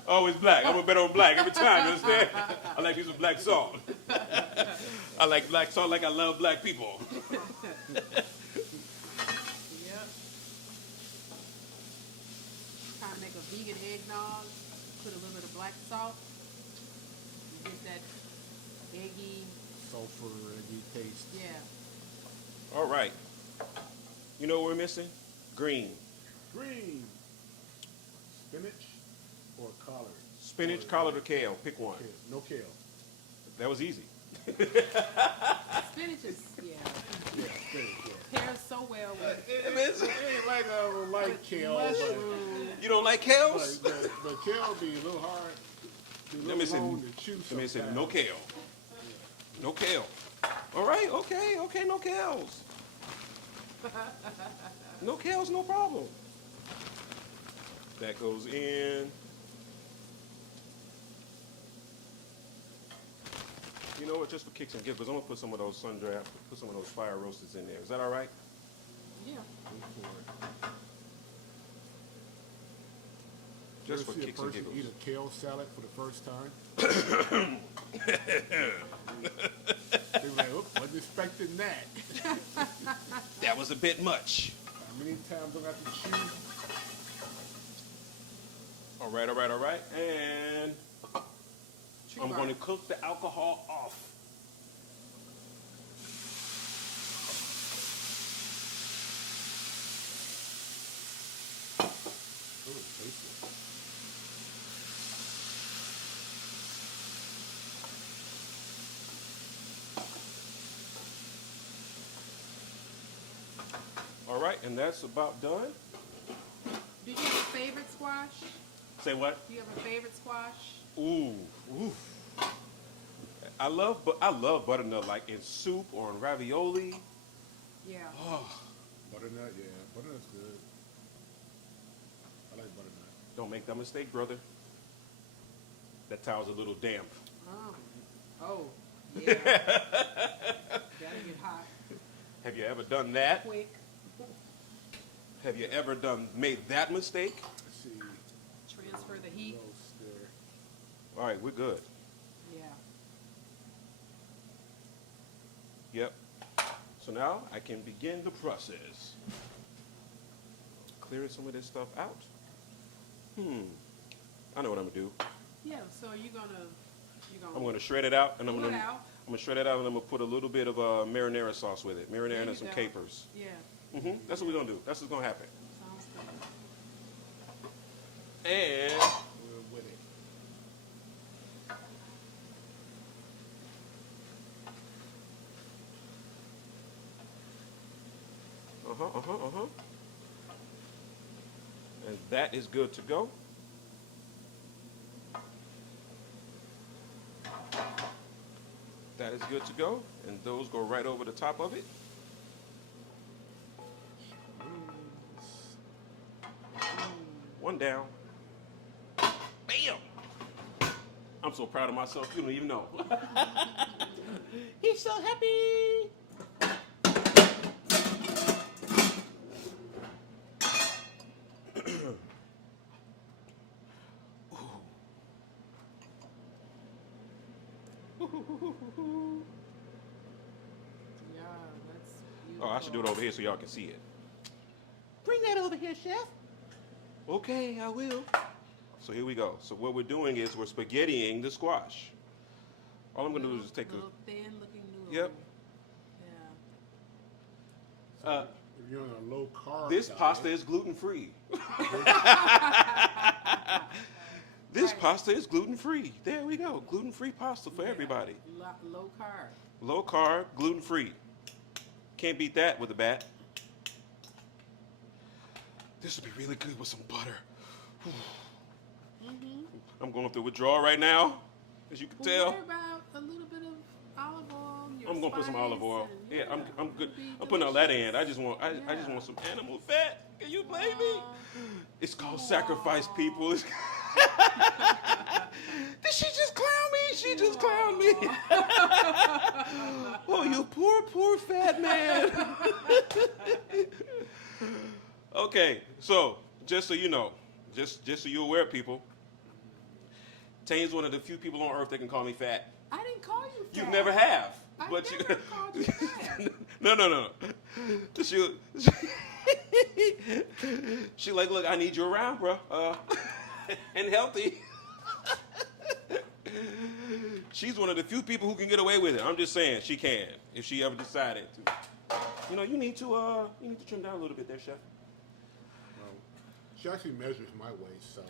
Oh, it's black. I'm gonna bet on black every time. You understand? I like using black salt. I like black salt like I love black people. Yep. Trying to make a vegan eggnog. Put a little bit of black salt. You get that eggy. Sulfur, eggy taste. Yeah. All right. You know what we're missing? Green. Green. Spinach or collard? Spinach, collard, or kale. Pick one. Kale. No kale. That was easy. Spinach is, yeah. Yeah, spinach, yeah. Pairs so well with It ain't like I don't like kale, mushroom. You don't like kales? but kale be a little hard. Be a Let me little say, long to chew let me say sometimes. no kale. No kale. All right, okay, no kales. No kales, no problem. That goes in. You know what, just for kicks and giggles, I'm gonna put some of those put some of those fire roasters in there. Is that all right? Yeah. You Just ever for see a kicks and person giggles. eat a kale salad for the first time? They were like, "Oop, wasn't expecting that." That was a bit much. How many times do I have to chew? All right. And I'm going to cook the alcohol off. Oh, it's tasty. All right, and that's about done. Do you have a favorite squash? Say what? Do you have a favorite squash? Ooh. I love butternut like in soup or in ravioli. Yeah. Oh, Butternut, yeah. Butternut's good. I like butternut. don't make that mistake, brother. That towel's a little damp. Oh, yeah. Gotta get hot Have you ever done that? quick. Have you ever made that mistake? Let's see. Transfer the heat. Roast there. All right, we're good. Yeah. Yep. So now I can begin the process. Clearing some of this stuff out. I know what I'm gonna do. Yeah. So you're gonna I'm gonna shred it out, and I'm pull it gonna out. I'm gonna shred that out and I'm gonna put a little bit of marinara sauce with it. There Marinara you and some go. capers. Yeah, That's what we're gonna do. That's what's gonna happen. sounds good. And We're with it. And that is good to go. That is good to go. And those go right over the top of it. One down. Bam! I'm so proud of myself, you don't even know. He's so happy. Yeah, that's beautiful. Oh, I should do it over here so y'all can see it. Bring that over here, chef. Okay, I will. So here we go. So what we're doing is we're spaghettiing the squash. All I'm going to do is just take little thin looking noodle. Yep. Yeah. If you're on a low carb This diet, pasta is gluten free. This Right. pasta is gluten free. There we go. Gluten free pasta for everybody. Low carb. Low carb, gluten free. Can't beat that with a bat. This would be really good with some butter. I'm going through withdrawal right now, as you can Well, tell. what about a little bit of olive oil? Your I'm gonna put some olive spice oil. and- Yeah, I'm good. it'll be I'm putting all that delicious. in. I just want Yeah. some animal fat. Can you blame me? Aw. It's called sacrifice, people. Did she just clown me? She just clowned me. Oh, you poor fat man. Okay, so just so you know, just so you're aware, people, Tanya's one of the few people on earth that can call me fat. I didn't call you fat. You never have. I But never called you fat. No. She like, look, I need you around, bro, and healthy. She's one of the few people who can get away with it. I'm just saying, she can if she ever decided to. You know, you need to trim down a little bit there, chef. she actually measures my waist, so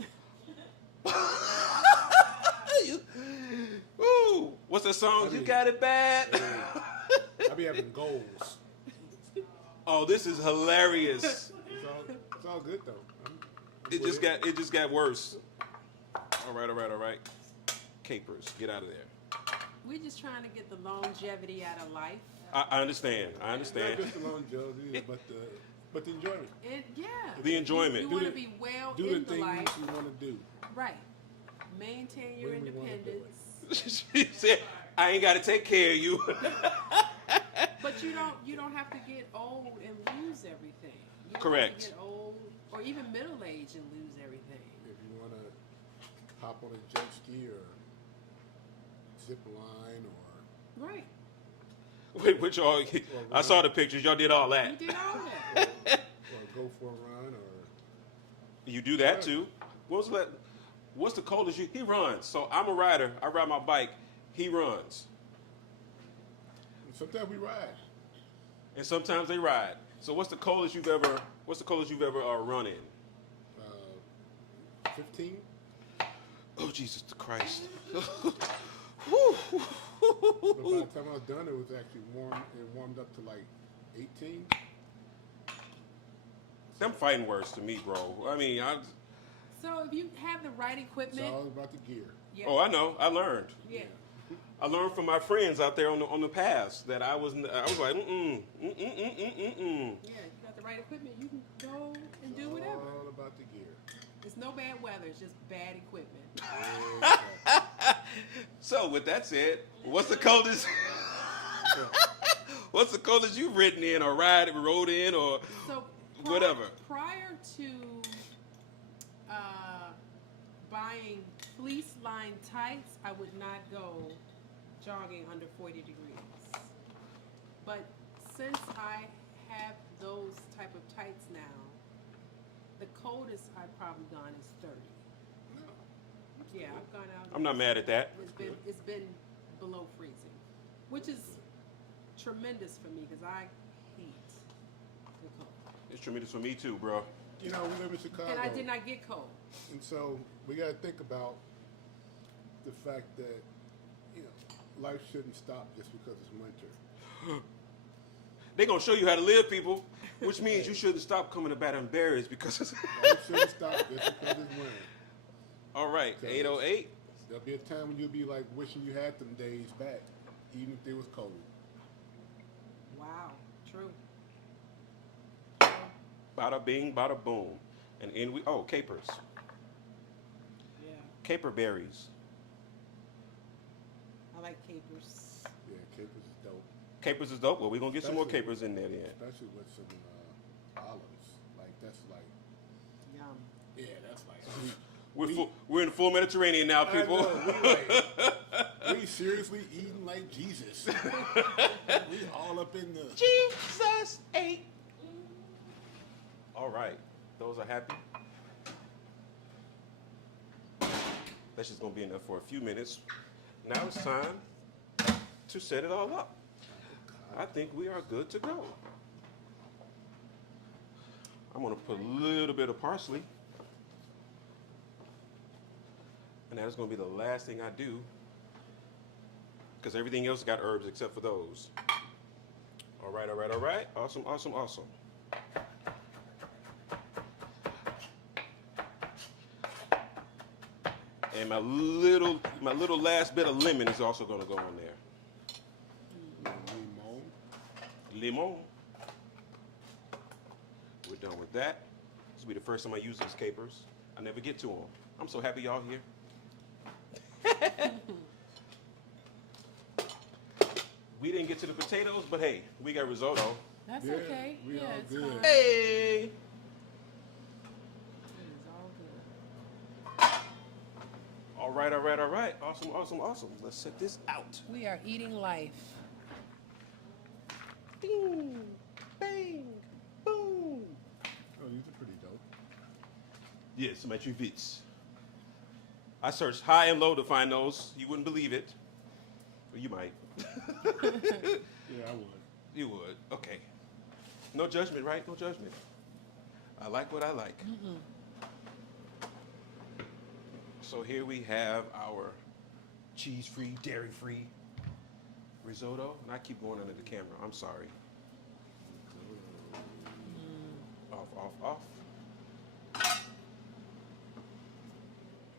Ooh, what's that song? You got it bad. I be having goals. Oh, this is hilarious. It's all good though. I'm It with just got worse. All right. Capers, get out of there. We're just trying to get the longevity out of life. I understand. Not just the longevity, but the enjoyment. And yeah. The enjoyment. You Do want to the- be well Do in the the things life. you want to do. Right. Maintain your When we wanna do it. independence. She said, "I ain't got to take care of you." But you don't have to get old and lose everything. You don't Correct. Have to get old or even middle age and lose everything. If you want to hop on a jet ski or zip line or Right. Wait, which y'all? I saw the pictures. Y'all did all You that. did all that. or go for a run or You do that too. What's the coldest you? He runs. So I'm a rider. I ride my bike. He runs. sometimes we ride. And sometimes they ride. So what's the coldest you've ever run in? 15. Oh Jesus Christ! But by the time I was done, it was actually warm. It warmed up to like 18. Them fighting words to me, bro. I mean, So if you have the right It's equipment, all about the gear. yeah. I know. I learned. Yeah. I learned from my friends out there on the paths that I was like, Yeah, you got the right equipment, you can go and do whatever. All about the gear. It's no bad weather, it's just bad equipment. So with that said, what's the coldest? What's the coldest you've ridden in or rode in or So whatever? Prior to buying fleece-lined tights, I would not go jogging under 40 degrees. But since I have those type of tights now, the coldest I've probably gone is 30. Yeah, I've gone out. I'm not mad at that. It's been below freezing, which is tremendous for me because I hate the cold. It's tremendous for me too, bro. You know, we live in Chicago. And I did not get cold. And so we got to think about the fact that, you know, life shouldn't stop just because it's winter. They're going to show you how to live, people, which means you shouldn't stop coming to Baton Berries because it's... Life shouldn't stop just because it's winter. All right, 808. There'll be a time when you'll be like wishing you had them days back, even if it was cold. Wow, true. Bada bing, bada boom. And in we... Oh, capers. Yeah, Caper berries. I like capers. Yeah, capers is dope. Capers is dope. Well, we're going to get some more Especially- capers in there then. Especially with some olives. Like, that's like, Yum. yeah, that's like sweet. We're in the full Mediterranean now, people. I know, we seriously eating like Jesus. We all up in the... Jesus ate. All right. Those are happy. That's just going to be in there for a few minutes. Now it's time to set it all up. I think we are good to go. I'm going to put a little bit of parsley. And that is going to be the last thing I do, because everything else got herbs except for those. All right, all right, all right. Awesome, awesome, awesome. And my little last bit of lemon is also going to go on there. Limon. We're done with that. This will be the first time I use these capers. I never get to them. I'm so happy y'all here. We didn't get to the potatoes, but hey, we got risotto. That's Yeah, okay. we Yeah, all it's good. fine. Hey! It is all good. All right, all right, all right. Awesome, awesome, awesome. Let's set this out. We are eating life. Ding, bang, boom. Oh, these are pretty dope. Yes, my trivets. I searched high and low to find those. You wouldn't believe it. Well, you might. Yeah, I would. You would. Okay. No judgment, right? No judgment. I like what I like. So here we have our cheese-free, dairy-free risotto. And I keep going under the camera. I'm sorry. Off, off, off.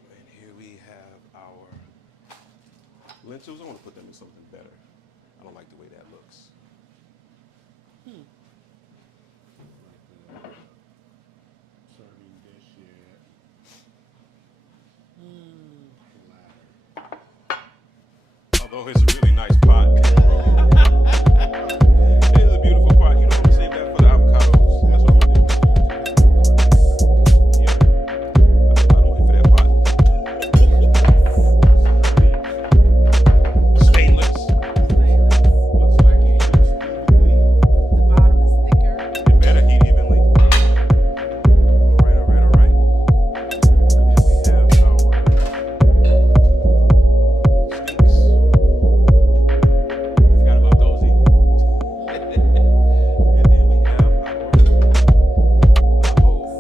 And here we have our lentils. I want to put them in something better. I don't like the way that looks. Like the serving dish yet. Platter. Although it's a really nice pot. It is a beautiful pot. You know, I'm gonna save that for the avocados. That's what I'm gonna do. Yeah. I don't wait for that pot. Stainless. Looks like it heats evenly. The bottom is thicker. It better heat evenly. All right, all right, all right. And then we have our steaks. Forgot about those in here. And then we have our apples.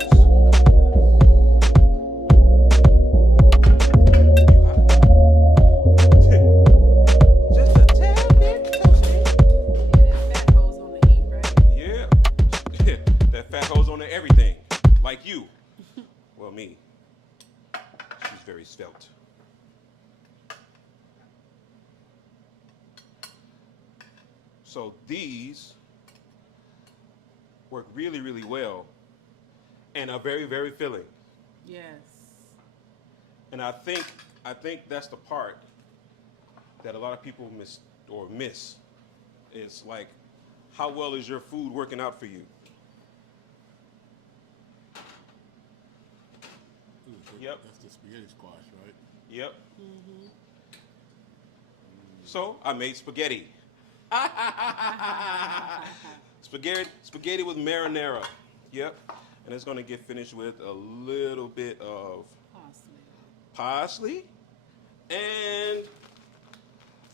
Just a tad bit toasty. Yeah, that fat goes on the heat, right? Yeah. That fat hose on to everything. Like you. Well, me. She's very svelte. So these work really, really well and are very, very filling. Yes. And I think that's the part that a lot of people miss. It's like, how well is your food working out for you? Ooh, Yep. That's the spaghetti squash, right? Yep. So I made spaghetti. Spaghetti with marinara. Yep. And it's going to get finished with a little bit of Parsley. parsley and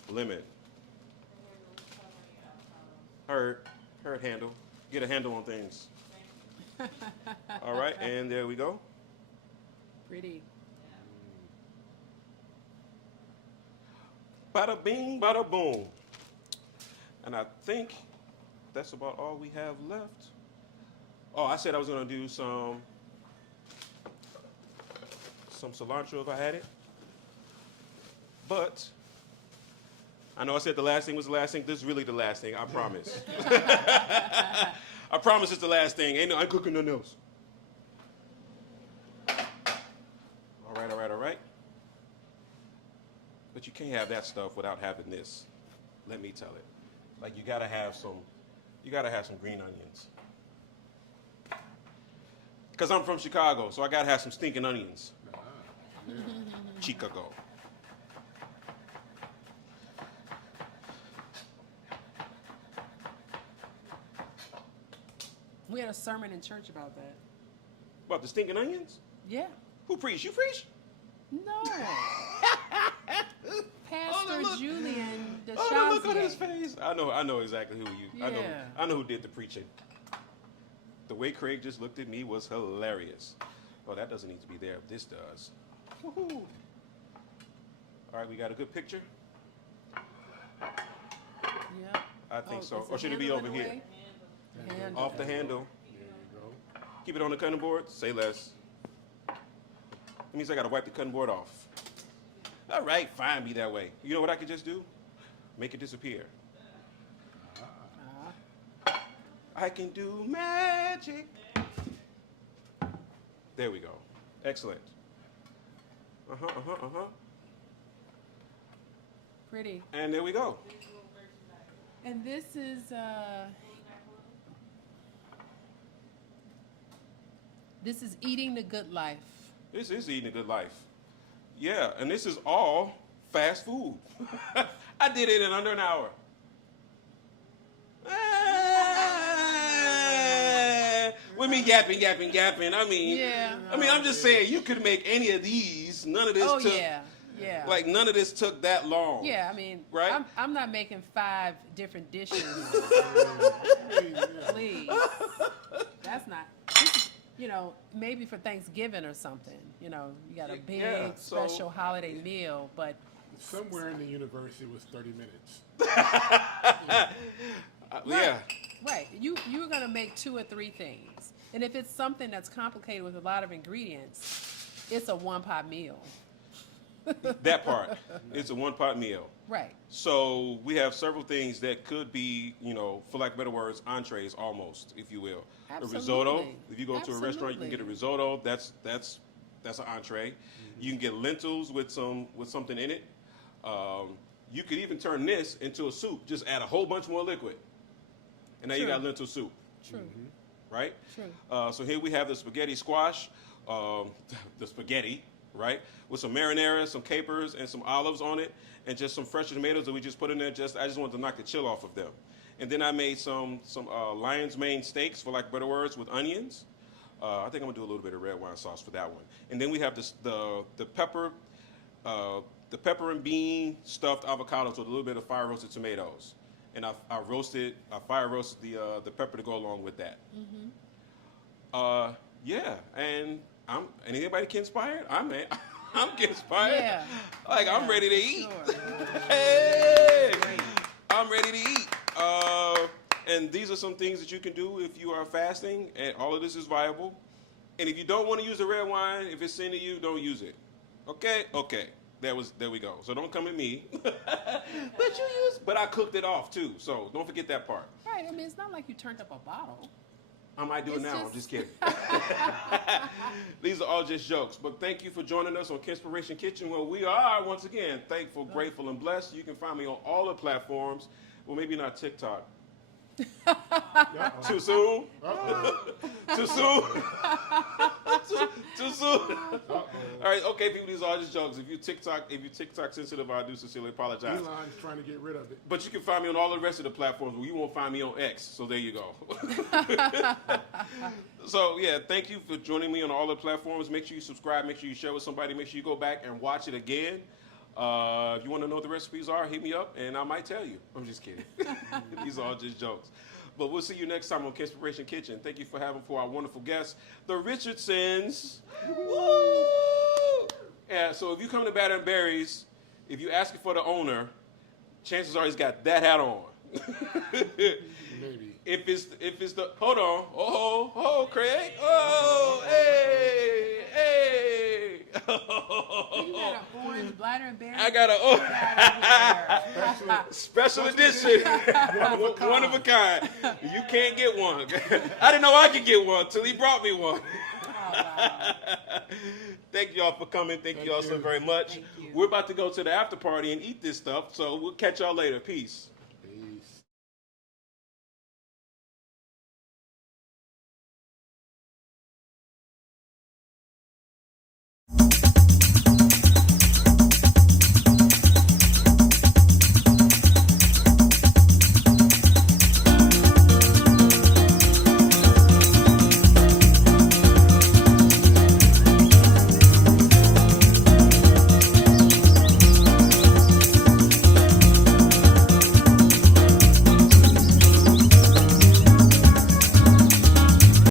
lemon. Heard handle. Get a handle on things. All right, and there we go. Pretty. Bada bing, bada boom. And I think that's about all we have left. Oh, I said I was gonna do some cilantro if I had it. But I know I said the last thing was the last thing. This is really the last thing, I promise. I promise it's the last thing. I'm cooking nothing else. All right. But you can't have that stuff without having this. Let me tell it. Like you gotta have some green onions. Cause I'm from Chicago, so I gotta have some stinking onions. Chicago. We had a sermon in church about that. What, the stinking onions? Yeah. Who preached? You preached? No. Pastor look. Julian Oh, the look on his DeShazier. face. I know exactly who you. Yeah. I know who did the preaching. The way Craig just looked at me was hilarious. Oh, that doesn't need to be there. This does. Woohoo! All right, we got a good picture. Yeah. I think so. is the Or should it be handle over in the here? way? Handle. Off the handle. There you go. Keep it on the cutting board. Say less. That means I got to wipe the cutting board off. All right, fine, be that way. You know what I could just do? Make it disappear. I can do magic. There we go. Excellent. Pretty. And there we go. And this is eating the good life. This is eating a good life. Yeah, and this is all fast food. I did it in under an hour. With me yapping. I mean, I'm just saying you could make any of these. None of this Oh took yeah. like none of this took that long. Yeah, I mean, Right? I'm not making 5 different dishes. Please. That's not. You know, maybe for Thanksgiving or something. You know, you got a big so- special holiday meal, but Somewhere in the universe it was 30 minutes. Yeah. right, you're gonna make 2 or 3 things, and if it's something that's complicated with a lot of ingredients, it's a one-pot meal. That part. It's a one-pot meal. Right. So we have several things that could be, you know, for lack of better words, entrees almost, if you will. Absolutely. A risotto. If you go to a restaurant, you can get a Absolutely. risotto. That's an entree. You can get lentils with something in it. You could even turn this into a soup. Just add a whole bunch more liquid, and now you True. got lentil soup, True. right? True. So here we have the spaghetti squash, the spaghetti, right, with some marinara, some capers, and some olives on it, and just some fresh tomatoes that we just put in there. I just wanted to knock the chill off of them. And then I made some lion's mane steaks, for lack of better words, with onions. I think I'm gonna do a little bit of red wine sauce for that one. And then we have the pepper and bean stuffed avocados with a little bit of fire roasted tomatoes. And I fire roasted the pepper to go along with that. Yeah, and anybody get inspired? I'm getting inspired. Yeah. Like I'm Yeah, ready to for eat. sure. Hey, I'm ready to eat. And these are some things that you can do if you are fasting, and all of this is viable. And if you don't want to use the red wine, if it's sin to you, don't use it. Okay. There we go. So don't come at me. But I cooked it off too. So don't forget that part. Right. I mean, it's not like you turned up a bottle. I might do it It's now. just- I'm just kidding. These are all just jokes. But thank you for joining us on Kinspiration Kitchen, where we are, once again, thankful, grateful, and blessed. You can find me on all the platforms. Well, maybe not TikTok. Too soon? Too soon? Too soon? All right, okay, people, these are all just jokes. If you TikTok sensitive, I do sincerely apologize. Elon's trying to get rid of it. But you can find me on all the rest of the platforms, but you won't find me on X. So there you go. So yeah, thank you for joining me on all the platforms. Make sure you subscribe. Make sure you share with somebody. Make sure you go back and watch it again. If you want to know what the recipes are, hit me up and I might tell you. I'm just kidding. These are all just jokes. But we'll see you next time on Inspiration Kitchen. Thank you for our wonderful guests, the Richardsons. Woo! Yeah, so if you come to Batter and Berries, if you ask for the owner, chances are he's got that hat on. Maybe. If it's the hold on, Craig, hey. You got an orange bladder and berry. I got a special edition, one of a kind. You can't get one. I didn't know I could get one till he brought me one. Oh, wow. Thank y'all for coming. Thank y'all so very much. Thank you. We're about to go to the after party and eat this stuff, so we'll catch y'all later. Peace.